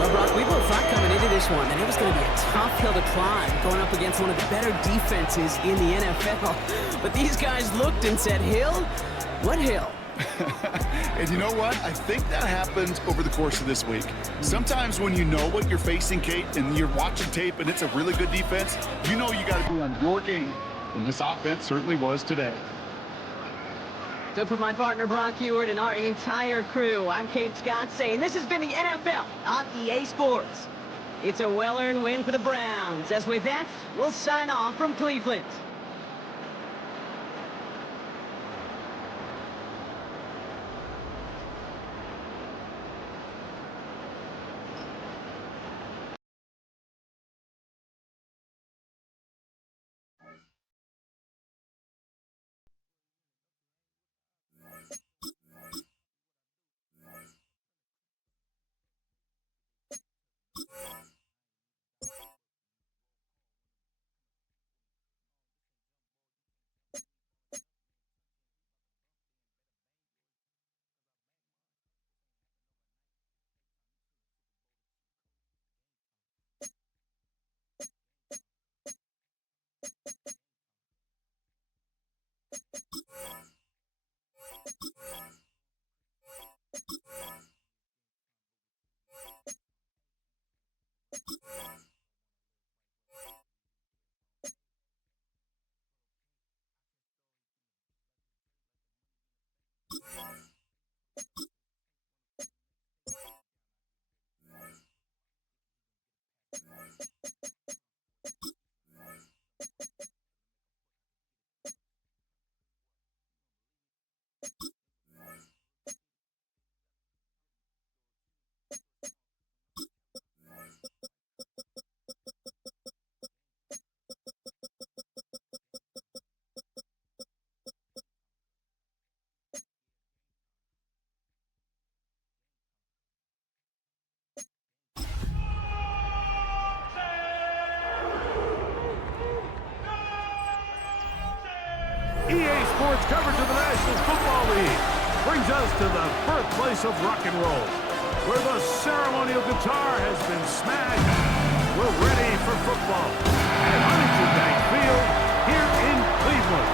Well, Brock, we both thought coming into this one that it was going to be a tough hill to climb going up against one of the better defenses in the NFL. But these guys looked and said, Hill? What hill? And you know what? I think that happens over the course of this week. Sometimes when you know what you're facing, Kate, and you're watching tape and it's a really good defense, you know you got to be on your game. And this offense certainly was today. So for my partner, Brock Heward, and our entire crew, I'm Kate Scott saying this has been the NFL on EA Sports. It's a well-earned win for the Browns. As with that, we'll sign off from Cleveland. EA Sports coverage of the National Football League brings us to the birthplace of rock and roll, where the ceremonial guitar has been smashed. We're ready for football at Huntington Bank Field here in Cleveland.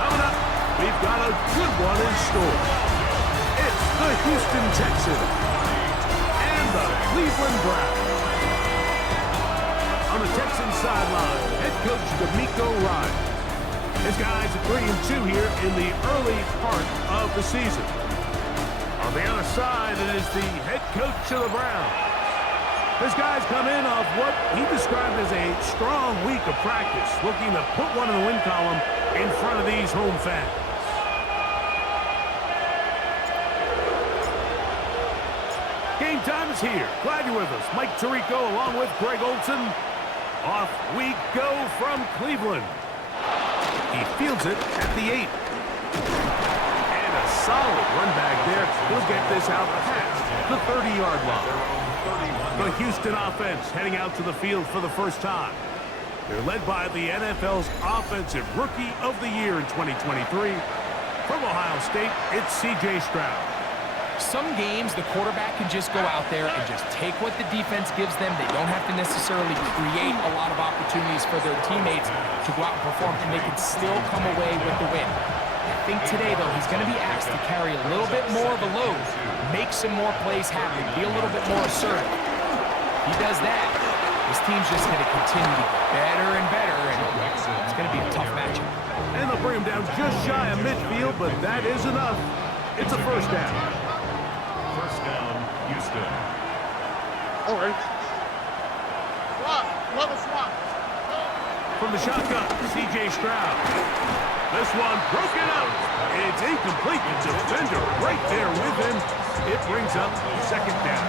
Coming up, we've got a good one in store. It's the Houston Texans and the Cleveland Browns. On the Texans sideline, head coach D'Amico Ryan. His guys are 3-2 here in the early part of the season. On the other side, it is the head coach of the Browns. His guys come in off what he described as a strong week of practice, looking to put one in the win column in front of these home fans. Game time is here. Glad you're with us. Mike Tirico along with Greg Olson. Off we go from Cleveland. He fields it at the 8. And a solid run back there. He'll get this out past the 30-yard line. The Houston offense heading out to the field for the first time. They're led by the NFL's Offensive Rookie of the Year in 2023. From Ohio State, it's C.J. Stroud. Some games, the quarterback can just go out there and just take what the defense gives them. They don't have to necessarily create a lot of opportunities for their teammates to go out and perform, and they can still come away with the win. I think today, though, he's going to be asked to carry a little bit more of a load, make some more plays happen, be a little bit more assertive. If he does that, this team's just going to continue to get better and better, and it's going to be a tough matchup. And they'll bring him down just shy of midfield, but that is enough. It's a first down. First down, Houston. All right. Swap. Love a swap. from the shotgun. C.J. Stroud. This one broken up. It's incomplete. The defender right there with him. It brings up second down.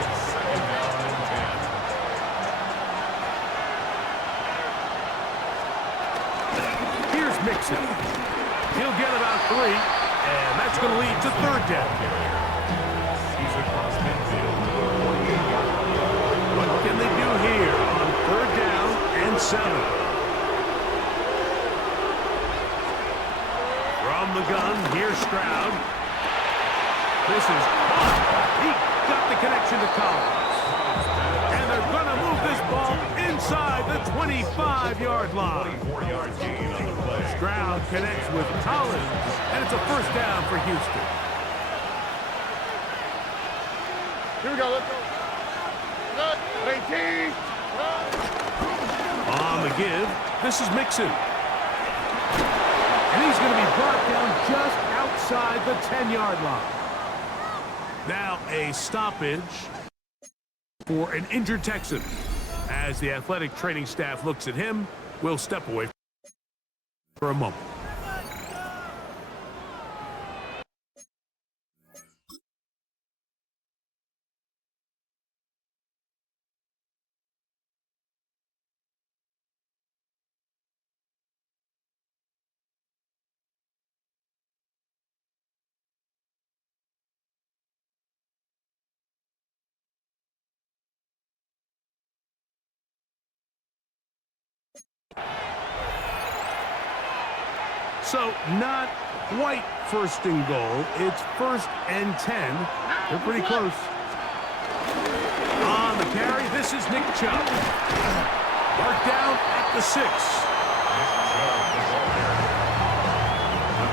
It's second down and 10. Here's Mixon. He'll get about 3, and that's going to lead to third down. He's across midfield. What can they do here on third down and 7? From the gun, here's Stroud. This is caught. He got the connection to Collins. And they're going to move this ball inside the 25-yard line. 4-yard gain on the play. Stroud connects with Collins, and it's a first down for Houston. Here we go, let's go. Good. 18. On the give, this is Mixon. And he's going to be brought down just outside the 10-yard line. Now a stoppage for an injured Texan. As the athletic training staff looks at him, we'll step away for a moment. So not quite first and goal. It's first and 10. They're pretty close. On the carry, this is Nick Chubb. Marked down at the 6. The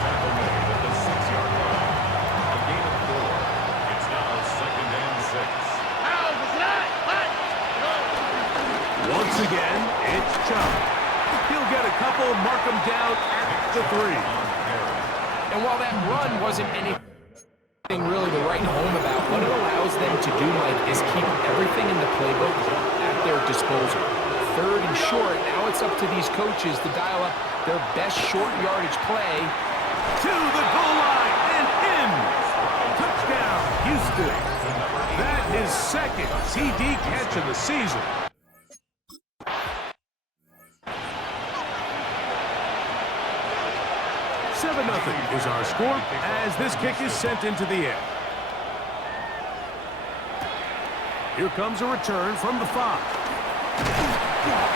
tackle made at the 6-yard line. A gain of 4. It's now second and 6. Once again, it's Chubb. He'll get a couple, mark him down at the 3. And while that run wasn't anything really to write home about, what it allows them to do, Mike, is keep everything in the playbook at their disposal. Third and short, now it's up to these coaches to dial up their best short yardage play. To the goal line and in. Touchdown, Houston. That is second TD catch of the season. 7-0 is our score as this kick is sent into the air. Here comes a return from the 5.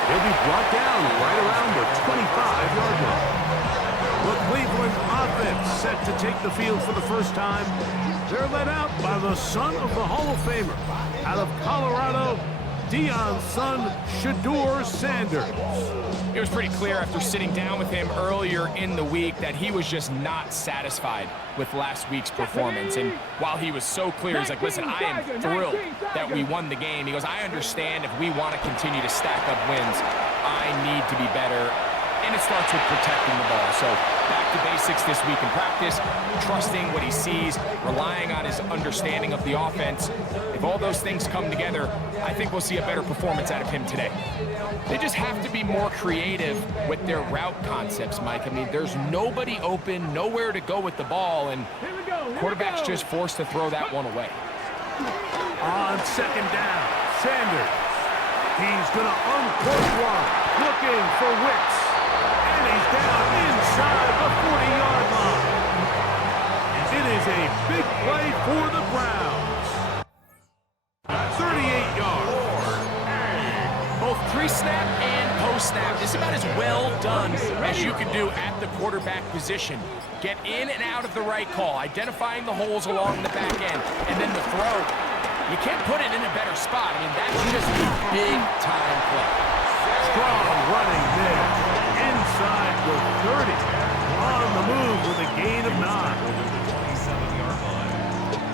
He'll be brought down right around the 25-yard line. The Cleveland offense set to take the field for the first time. They're led out by the son of the Hall of Famer out of Colorado, Deion's son, Shedeur Sanders. It was pretty clear after sitting down with him earlier in the week that he was just not satisfied with last week's performance. And while he was so clear, he's like, listen, I am thrilled that we won the game. He goes, I understand if we want to continue to stack up wins, I need to be better. And it starts with protecting the ball. So back to basics this week in practice, trusting what he sees, relying on his understanding of the offense. If all those things come together, I think we'll see a better performance out of him today. They just have to be more creative with their route concepts, Mike. I mean, there's nobody open, nowhere to go with the ball, and quarterback's just forced to throw that one away. On second down, Sanders. He's going to uncork one, looking for Wicks. And he's down inside the 40-yard line. It is a big play for the Browns. 38 yards. Both pre-snap and post-snap is about as well done as you can do at the quarterback position. Get in and out of the right call, identifying the holes along the back end, and then the throw. You can't put it in a better spot. I mean, that's just a big-time play. Strong running there. Inside the 30. On the move with a gain of 9. The 27-yard line.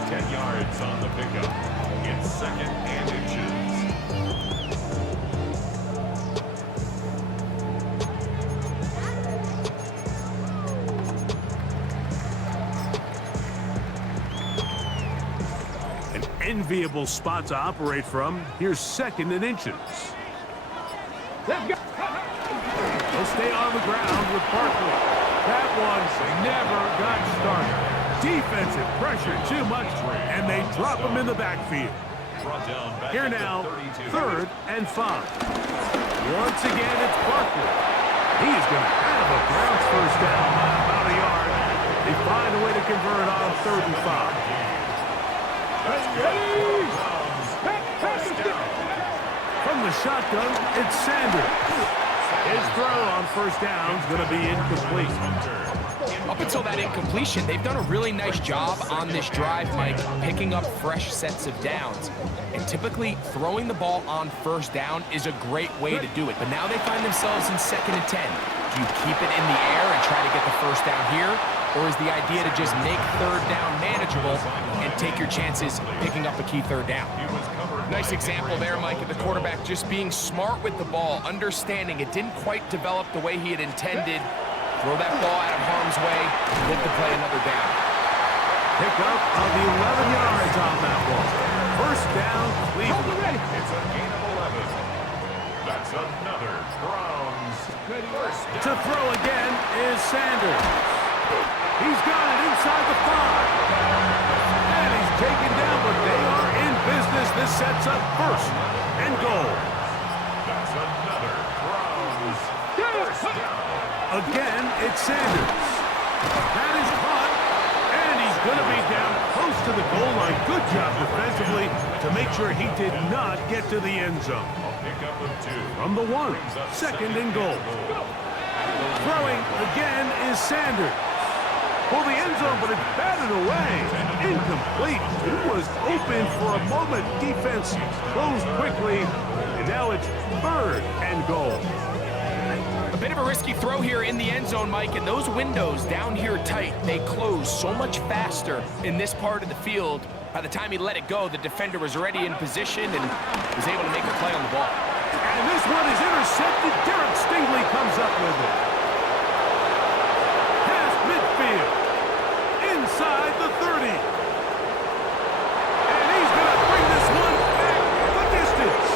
10 yards on the pickup. It's second and inches. An enviable spot to operate from. Here's second and inches. They'll stay on the ground with Barkley. That one never got started. Defensive pressure too much, and they drop him in the backfield. Here now, 3rd and 5. Once again, it's Barkley. He is going to have a Browns first down by about a yard. They find a way to convert on 3rd and 5. From the shotgun, it's Sanders. His throw on first down is going to be incomplete. Up until that incompletion, they've done a really nice job on this drive, Mike, picking up fresh sets of downs. And typically, throwing the ball on first down is a great way to do it. But now they find themselves in 2nd and 10. Do you keep it in the air and try to get the first down here? Or is the idea to just make 3rd down manageable and take your chances picking up a key 3rd down? Nice example there, Mike, of the quarterback just being smart with the ball, understanding it didn't quite develop the way he had intended. Throw that ball out of harm's way, live to play another down. Pick up of 11 yards on that one. First down, Cleveland. It's a gain of 11. That's another Browns first down. To throw again is Sanders. He's got it inside the 5. And he's taken down, but they are in business. This sets up 1st and goal. That's another Browns first down. Again, it's Sanders. That is caught, and he's going to be down close to the goal line. Good job defensively to make sure he did not get to the end zone. A pickup of 2. From the 1, 2nd and goal. Throwing again is Sanders. For the end zone, but it's batted away. Incomplete. He was open for a moment. Defense closed quickly, and now it's 3rd and goal. A bit of a risky throw here in the end zone, Mike, and those windows down here tight, they close so much faster in this part of the field. By the time he let it go, the defender was already in position and was able to make a play on the ball. And this one is intercepted. Derek Stingley comes up with it. Past midfield. Inside the 30. And he's going to bring this one back the distance.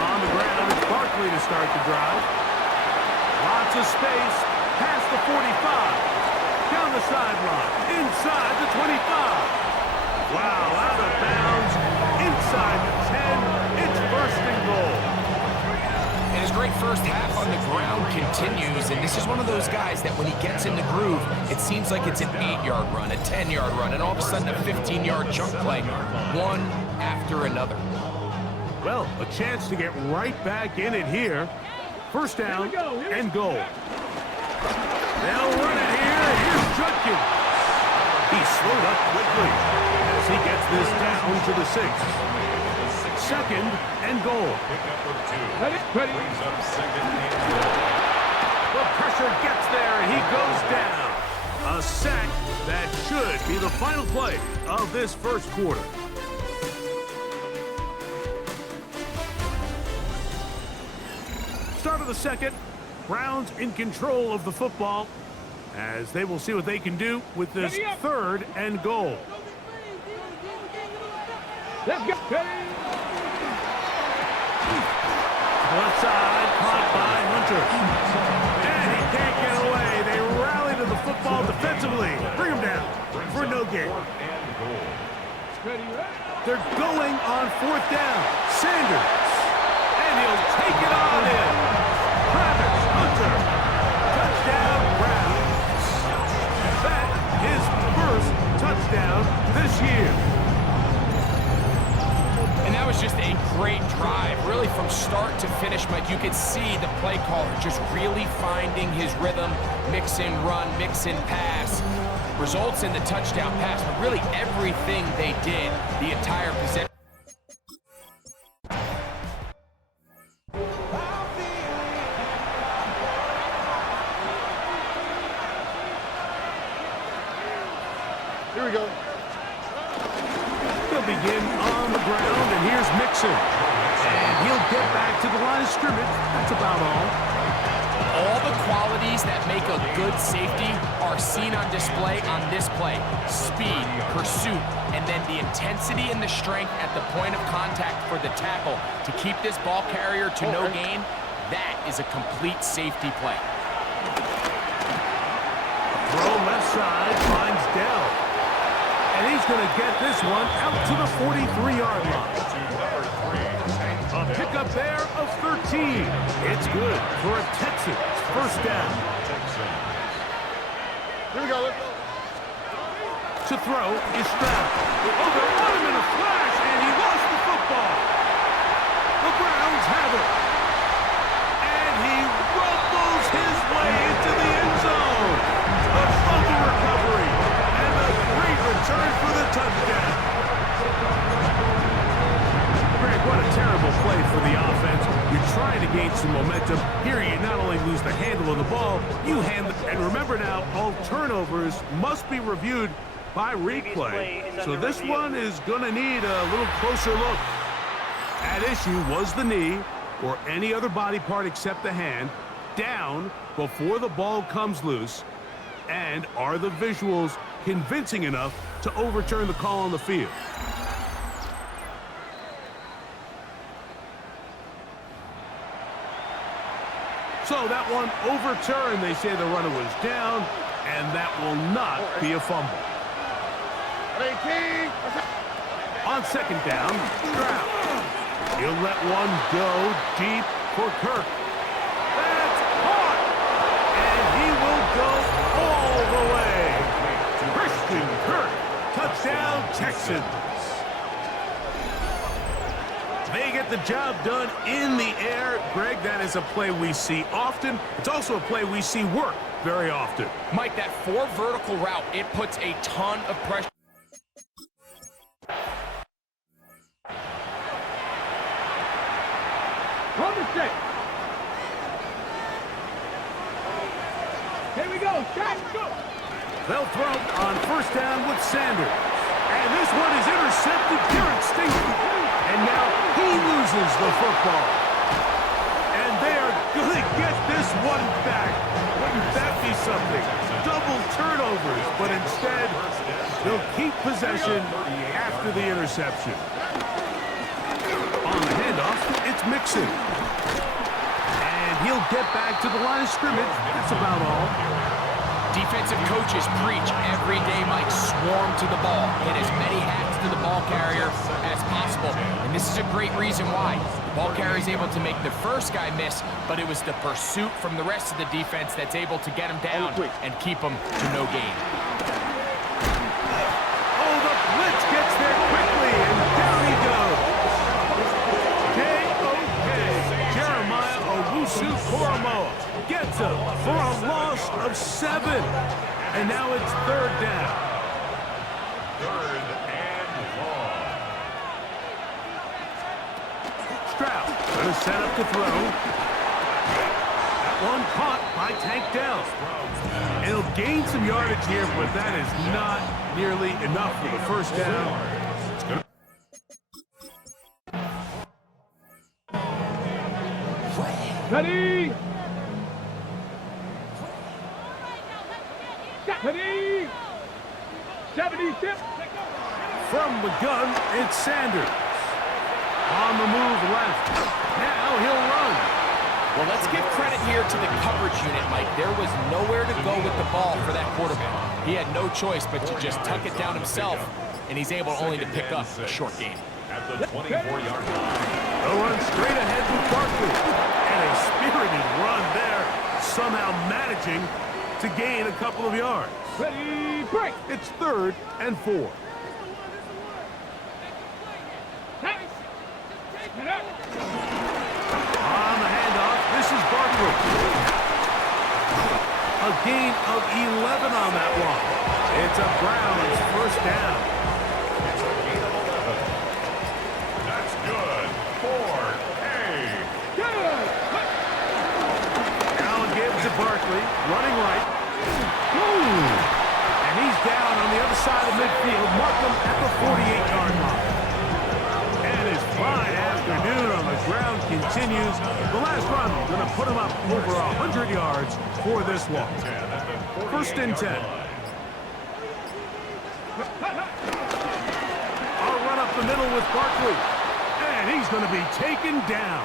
On the ground, it's Barkley to start the drive. Lots of space, past the 45. Down the sideline, inside the 25. Wow, out of bounds, inside the 10. It's 1st and goal. And his great first half on the ground continues, and this is one of those guys that when he gets in the groove, it seems like it's an 8-yard run, a 10-yard run, and all of a sudden a 15-yard chunk play, one after another. Well, a chance to get right back in it here. First down and goal. They'll run it here. Here's Judkins. He slowed up quickly as he gets this down to the 6. 2nd and goal. Pickup of 2. Brings up 2nd and goal. The pressure gets there, and he goes down. A sack that should be the final play of this first quarter. Start of the 2nd. Browns in control of the football as they will see what they can do with this 3rd and goal. Let's go. Left side, caught by Hunter. And he can't get away. They rally to the football defensively. Bring him down for no gain. They're going on 4th down. Sanders. And he'll take it on in. Travis Hunter. Touchdown, Browns. That his first touchdown this year. And that was just a great drive, really from start to finish, Mike. You could see the play caller just really finding his rhythm, mix and run, mix and pass. Results in the touchdown pass, but really everything they did, the entire possession. Here we go. They'll begin on the ground, and here's Mixon. And he'll get back to the line of scrimmage. That's about all. good safety are seen on display on this play. Speed, pursuit, and then the intensity and the strength at the point of contact for the tackle to keep this ball carrier to no gain. That is a complete safety play. Throw left side, finds Dell. And he's going to get this one out to the 43-yard line. A pickup there of 13. It's good for a Texans first down. Here we go, let's go. To throw is Stroud. Oh, they're on him in a flash, and he lost the football. The Browns have it. And he rumbles his way into the end zone. A fumble recovery, and a great return for the touchdown. Greg, what a terrible play for the offense. You're trying to gain some momentum. Here you not only lose the handle of the ball, you hand it. And remember now, all turnovers must be reviewed by replay. So this one is going to need a little closer look. At issue was the knee, or any other body part except the hand, down before the ball comes loose. And are the visuals convincing enough to overturn the call on the field? So that one overturned. They say the runner was down, and that will not be a fumble. 18. On second down, Stroud. He'll let one go deep for Kirk. That's caught! And he will go all the way. Christian Kirk, touchdown Texans. They get the job done in the air. Greg, that is a play we see often. It's also a play we see work very often. Mike, that 4 vertical route, it puts a ton of pressure. Run the stick. Here we go, shot, go. They'll throw on first down with Sanders. And this one is intercepted here at Stingley. And now he loses the football. And they are going to get this one back. Wouldn't that be something? Double turnovers, but instead they'll keep possession after the interception. On the handoff, it's Mixon. And he'll get back to the line of scrimmage. That's about all. Defensive coaches preach every day, Mike, swarm to the ball. Get as many hats to the ball carrier as possible. And this is a great reason why. The ball carrier is able to make the first guy miss, but it was the pursuit from the rest of the defense that's able to get him down and keep him to no gain. Oh, the blitz gets there quickly, and down he goes. J.O.K. Jeremiah Owusu-Koramoah gets him for a loss of 7. And now it's third down. 3rd and long. Stroud going to set up to throw. That one caught by Tank Dell. It'll gain some yardage here, but that is not nearly enough for the first down. It's gonna... Ready. Ready. 76. From the gun, it's Sanders. On the move left. Now he'll run. Well, let's give credit here to the coverage unit, Mike. There was nowhere to go with the ball for that quarterback. He had no choice but to just tuck it down himself, and he's able only to pick up a short gain. At the 24-yard line. They'll run straight ahead with Barkley. And a spirited run there, somehow managing to gain a couple of yards. Ready, break. It's 3rd and 4. On the handoff, this is Barkley. A gain of 11 on that one. It's a Browns first down. It's a gain of 11. That's good. 4A. Now gives to Barkley, running right. And he's down on the other side of midfield. Mark him at the 48-yard line. And his fine afternoon on the ground continues. continues. The last run going to put him up over 100 yards for this one. First and 10. I'll run up the middle with Barkley. And he's going to be taken down.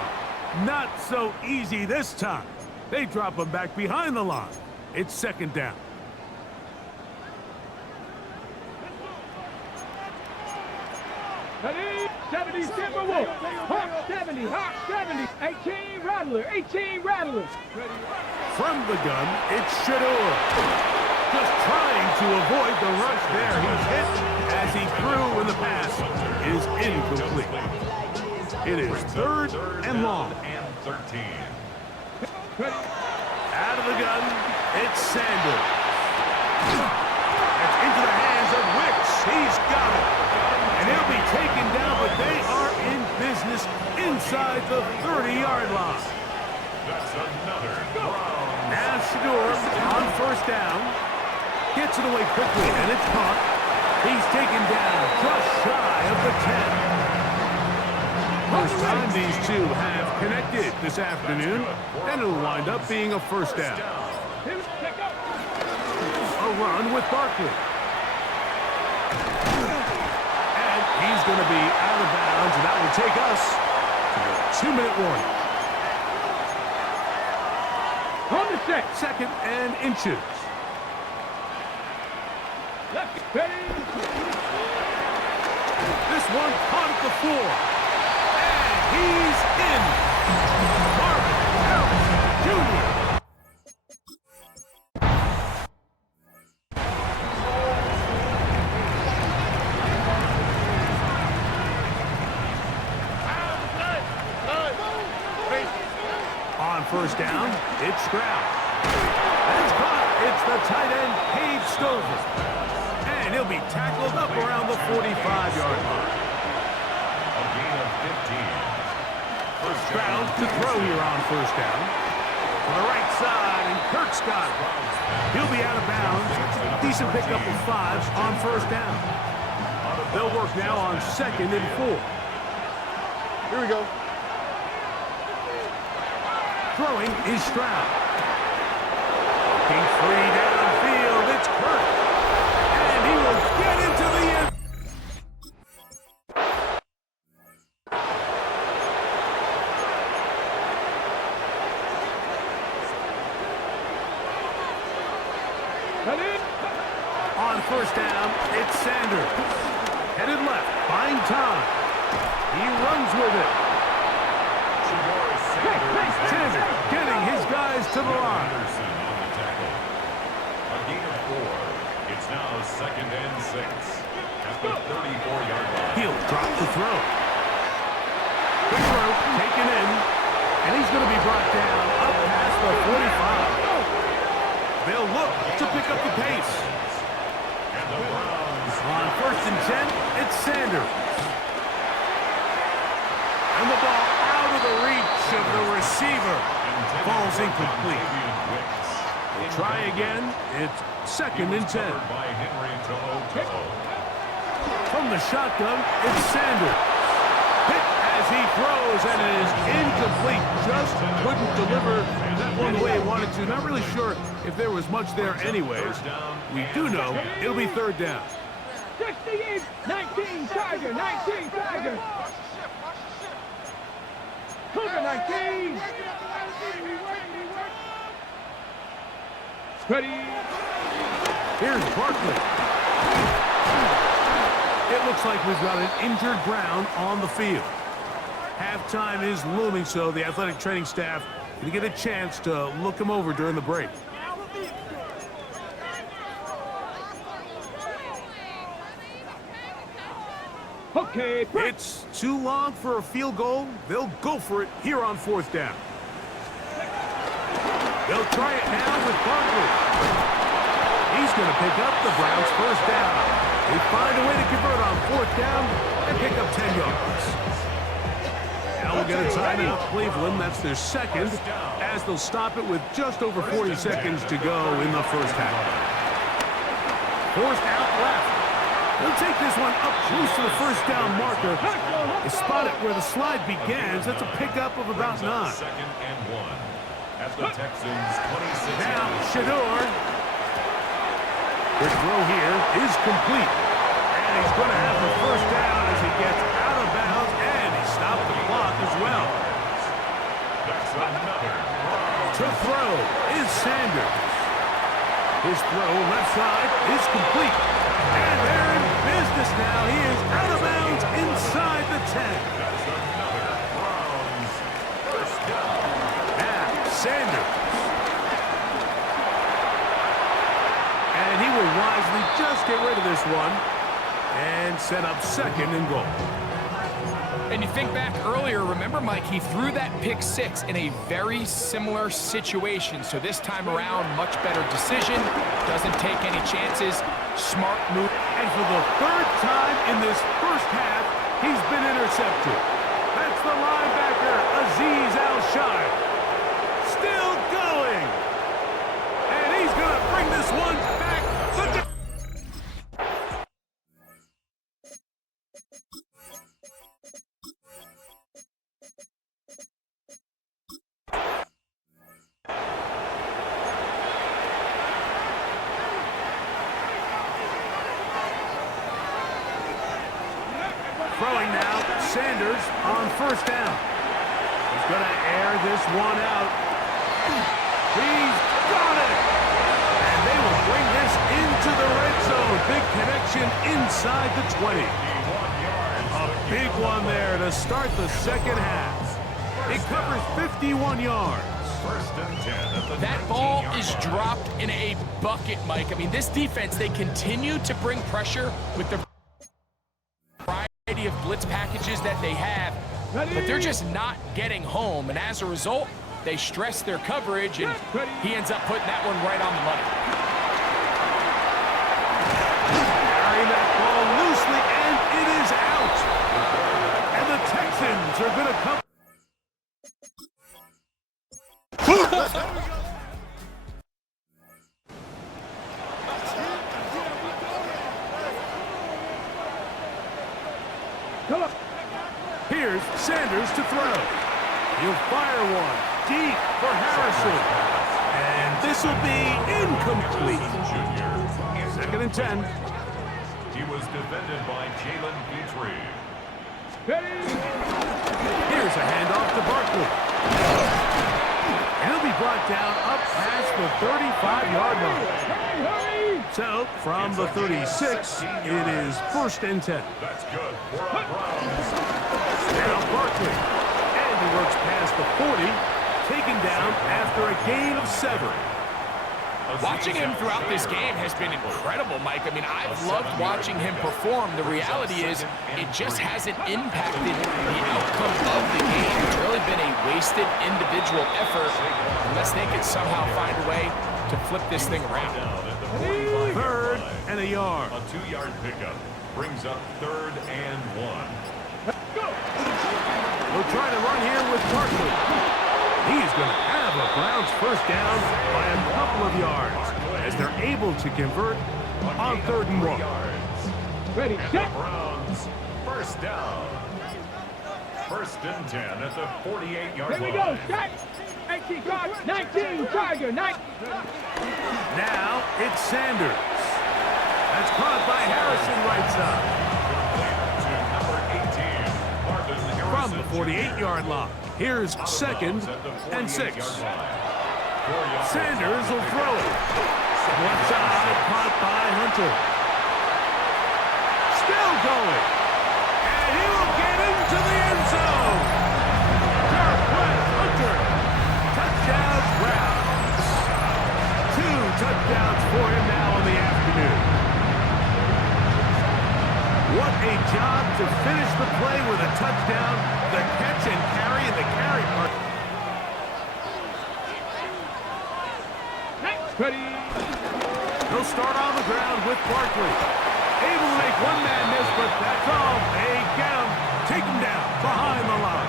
Not so easy this time. They drop him back behind the line. It's second down. Ready? 70 Timberwolf. Hawk 70. Hawk 70. 18 Rattler. 18 Rattler. From the gun, it's Shador. Just trying to avoid the rush there. He's hit as he threw when the pass is incomplete. It is third and long. And 13. Out of the gun, it's Sanders. It's into the hands of Wicks. He's got it. And he'll be taken down, but they are in business inside the 30-yard line. That's another Brown. Now Shador on first down. Gets it away quickly, and it's caught. He's taken down just shy of the 10. First time these two have connected this afternoon, and it'll wind up being a first down. A run with Barkley. And he's going to be out of bounds, and that will take us to the 2-minute warning. On the set. Second and inches. Left. Ready? This one caught at the floor. And he's in. Marvin Harris Jr. On first down, it's Stroud. And it's caught. It's the tight end, Cade Stover. And he'll be tackled up around the 45-yard line. A gain of 15. Stroud to throw here on first down. To the right side, and Kirk's got it. He'll be out of bounds. Decent pickup of 5 on first down. They'll work now on second and 4. Here we go. Throwing is Stroud. Looking free downfield, it's Kirk. And he will get into the end. Ready? On first down, it's Sanders. Headed left, buying time. He runs with it. Sanders getting his guys to the line. Anderson on the tackle. A gain of 4. It's now second and 6 at the 34-yard line. He'll drop the throw. The throw taken in, and he's going to be brought down up past the 45. They'll look to pick up the pace. And the Browns On first and 10, it's Sanders. And the ball out of the reach of the receiver. Falls incomplete. We'll try again. It's second and 10. by Henry Toho. From the shotgun, it's Sanders. Hit as he throws, and it is incomplete. Just couldn't deliver that one the way he wanted to. Not really sure if there was much there anyways. We do know it'll be third down. 68. 19 Tiger. 19 Tiger. Cougar 19. Ready? Here's Barkley. It looks like we've got an injured Brown on the field. Halftime is looming, so the athletic training staff will get a chance to look him over during the break. Okay. It's too long for a field goal. They'll go for it here on fourth down. They'll try it now with Barkley. He's going to pick up the Browns' first down. They find a way to convert on fourth down and pick up 10 yards. Now we'll get a timeout, Cleveland. That's their second, as they'll stop it with just over 40 seconds to go in the first half. Forced out left. They'll take this one up close to the first down marker. Is spotted where the slide begins. That's a pickup of about 9. Second and 1 at the Texans' 26. Now, Shador. The throw here is complete. And he's going to have the first down as he gets out of bounds, and he stopped the clock as well. That's another. To throw is Sanders. His throw left side is complete. And they're in business now. He is out of bounds inside the 10. That's another Browns first down. Now, Sanders. And he will wisely just get rid of this one and set up second and goal. And you think back earlier, remember, Mike, he threw that pick 6 in a very similar situation. So this time around, much better decision, doesn't take any chances, smart move. And for the third time in this first half, he's been intercepted. That's the linebacker, Azeez Al-Shire. Still going. And he's going to bring this one back. Throwing now, Sanders on first down. He's going to air this one out. He's got it! And they will bring this into the red zone. Big connection inside the 20. A big one there to start the second half. It covers 51 yards. First and 10 at the That ball is dropped in a bucket, Mike. I mean, this defense, they continue to bring pressure with the variety of blitz packages that they have, but they're just not getting home. And as a result, they stress their coverage, and he ends up putting that one right on the money. Carrying that ball loosely, and it is out. And the Texans are going to come. Here's Sanders to throw. He'll fire one deep for Harrison. And this will be incomplete. Second and 10. He was defended by Jalen Petrie. Here's a handoff to Barkley. And he'll be brought down up past the 35-yard line. So, from the 36, it is first and 10. That's good for our Browns. Now Barkley. And he works past the 40, taken down after a gain of 7. Watching him throughout this game has been incredible, Mike. I mean, I've loved watching him perform. The reality is it just hasn't impacted the outcome of the game. It's really been a wasted individual effort unless they could somehow find a way to flip this thing around. Third and a yard. A 2-yard pickup brings up third and 1. We'll try to run here with Barkley. He's going to have a Browns first down by a couple of yards as they're able to convert on third and 1. Ready, And set. the Browns first down. First and 10 at the 48-yard line. Here we go, set. 18, guard, 19, Tiger, 19. Now it's Sanders. That's caught by Harrison right side. From the 48-yard line. Here's second and 6. Sanders will throw it. Left side, caught by Hunter. Still going. And he will get into the end zone. Darquette Hunter. Touchdown Browns. 2 touchdowns for him now in the afternoon. What a job to finish the play with a touchdown, the catch and carry, and the carry part. Ready. He'll start on the ground with Barkley. Able to make one man miss, but that's all. They get him, take him down behind the line.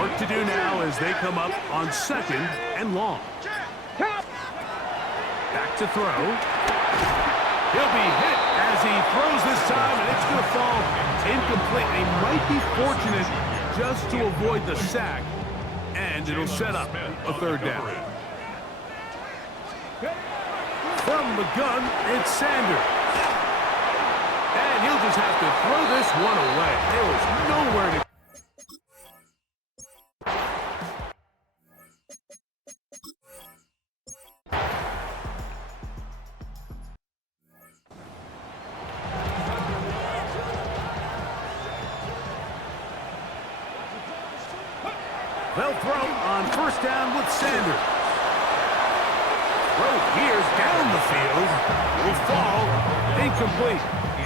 Work to do now as they come up on second and long. Top. Back to throw. He'll be hit as he throws this time, and it's going to fall incomplete. They might be fortunate just to avoid the sack, and it'll set up a third down. From the gun, it's Sanders. And he'll just have to throw this one away. There was nowhere to go. They'll throw on first down with Sanders. Throw here's down the field. Will fall incomplete.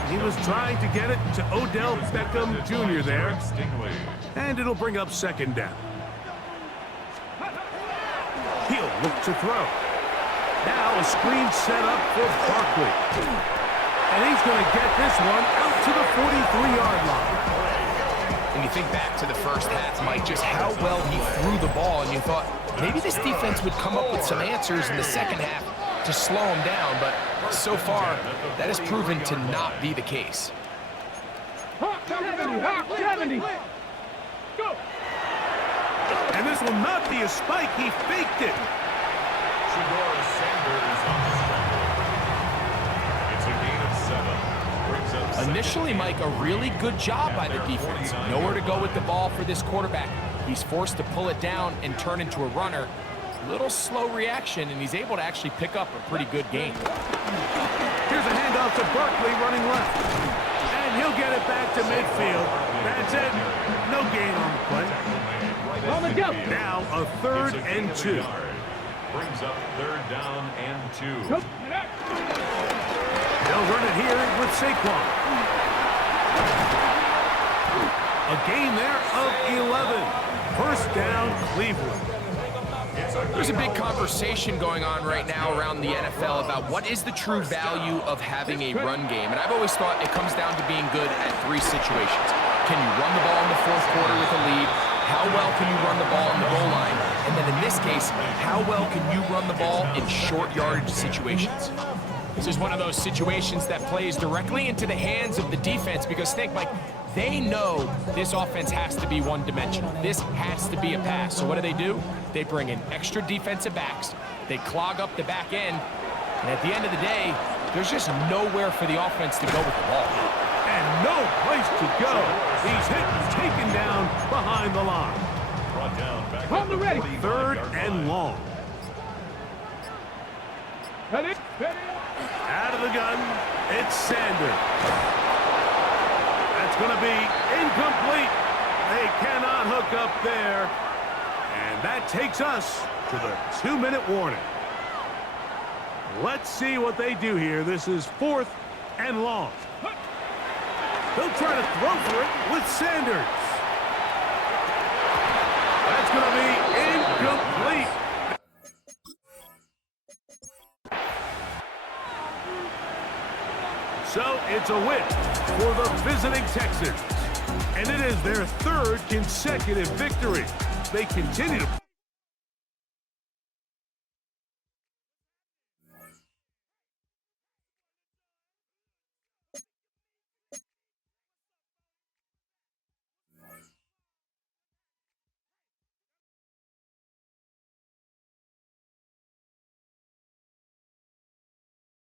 He was trying to get it to Odell Beckham Jr. there. And it'll bring up second down. He'll look to throw. Now a screen set up for Barkley. And he's going to get this one out to the 43-yard line. When you think back to the first half, Mike, just how well he threw the ball, and you thought maybe this defense would come up with some answers in the second half to slow him down, but so far, that has proven to not be the case. Hawk 70, Hawk 70. Go. And this will not be a spike. He faked it. Sanders on the scramble. It's a gain of 7. Brings up second. Initially, Mike, a really good job by the defense. Nowhere to go with the ball for this quarterback. He's forced to pull it down and turn into a runner. Little slow reaction, and he's able to actually pick up a pretty good gain. Here's a handoff to Barkley running left. And he'll get it back to midfield. That's it. No gain on the play. On the go. Now a third and 2. Brings up third down and 2. They'll run it here with Saquon. A gain there of 11. First down, Cleveland. There's a big conversation going on right now around the NFL about what is the true value of having a run game. And I've always thought it comes down to being good at 3 situations. Can you run the ball in the fourth quarter with a lead? How well can you run the ball in the goal line? And then in this case, how well can you run the ball in short yardage situations? This is one of those situations that plays directly into the hands of the defense because think, like, they know this offense has to be one-dimensional. This has to be a pass. So what do? They bring in extra defensive backs. They clog up the back end. And at the end of the day, there's just nowhere for the offense to go with the ball. And no place to go. He's hit and taken down behind the line. Brought down back On the ready. Third and long. Ready. Out of the gun, it's Sanders. That's going to be incomplete. They cannot hook up there. And that takes us to the 2-minute warning. Let's see what they do here. This is fourth and long. They'll try to throw for it with Sanders. That's going to be incomplete. So it's a win for the visiting Texans. And it is their 3rd consecutive victory. They continue to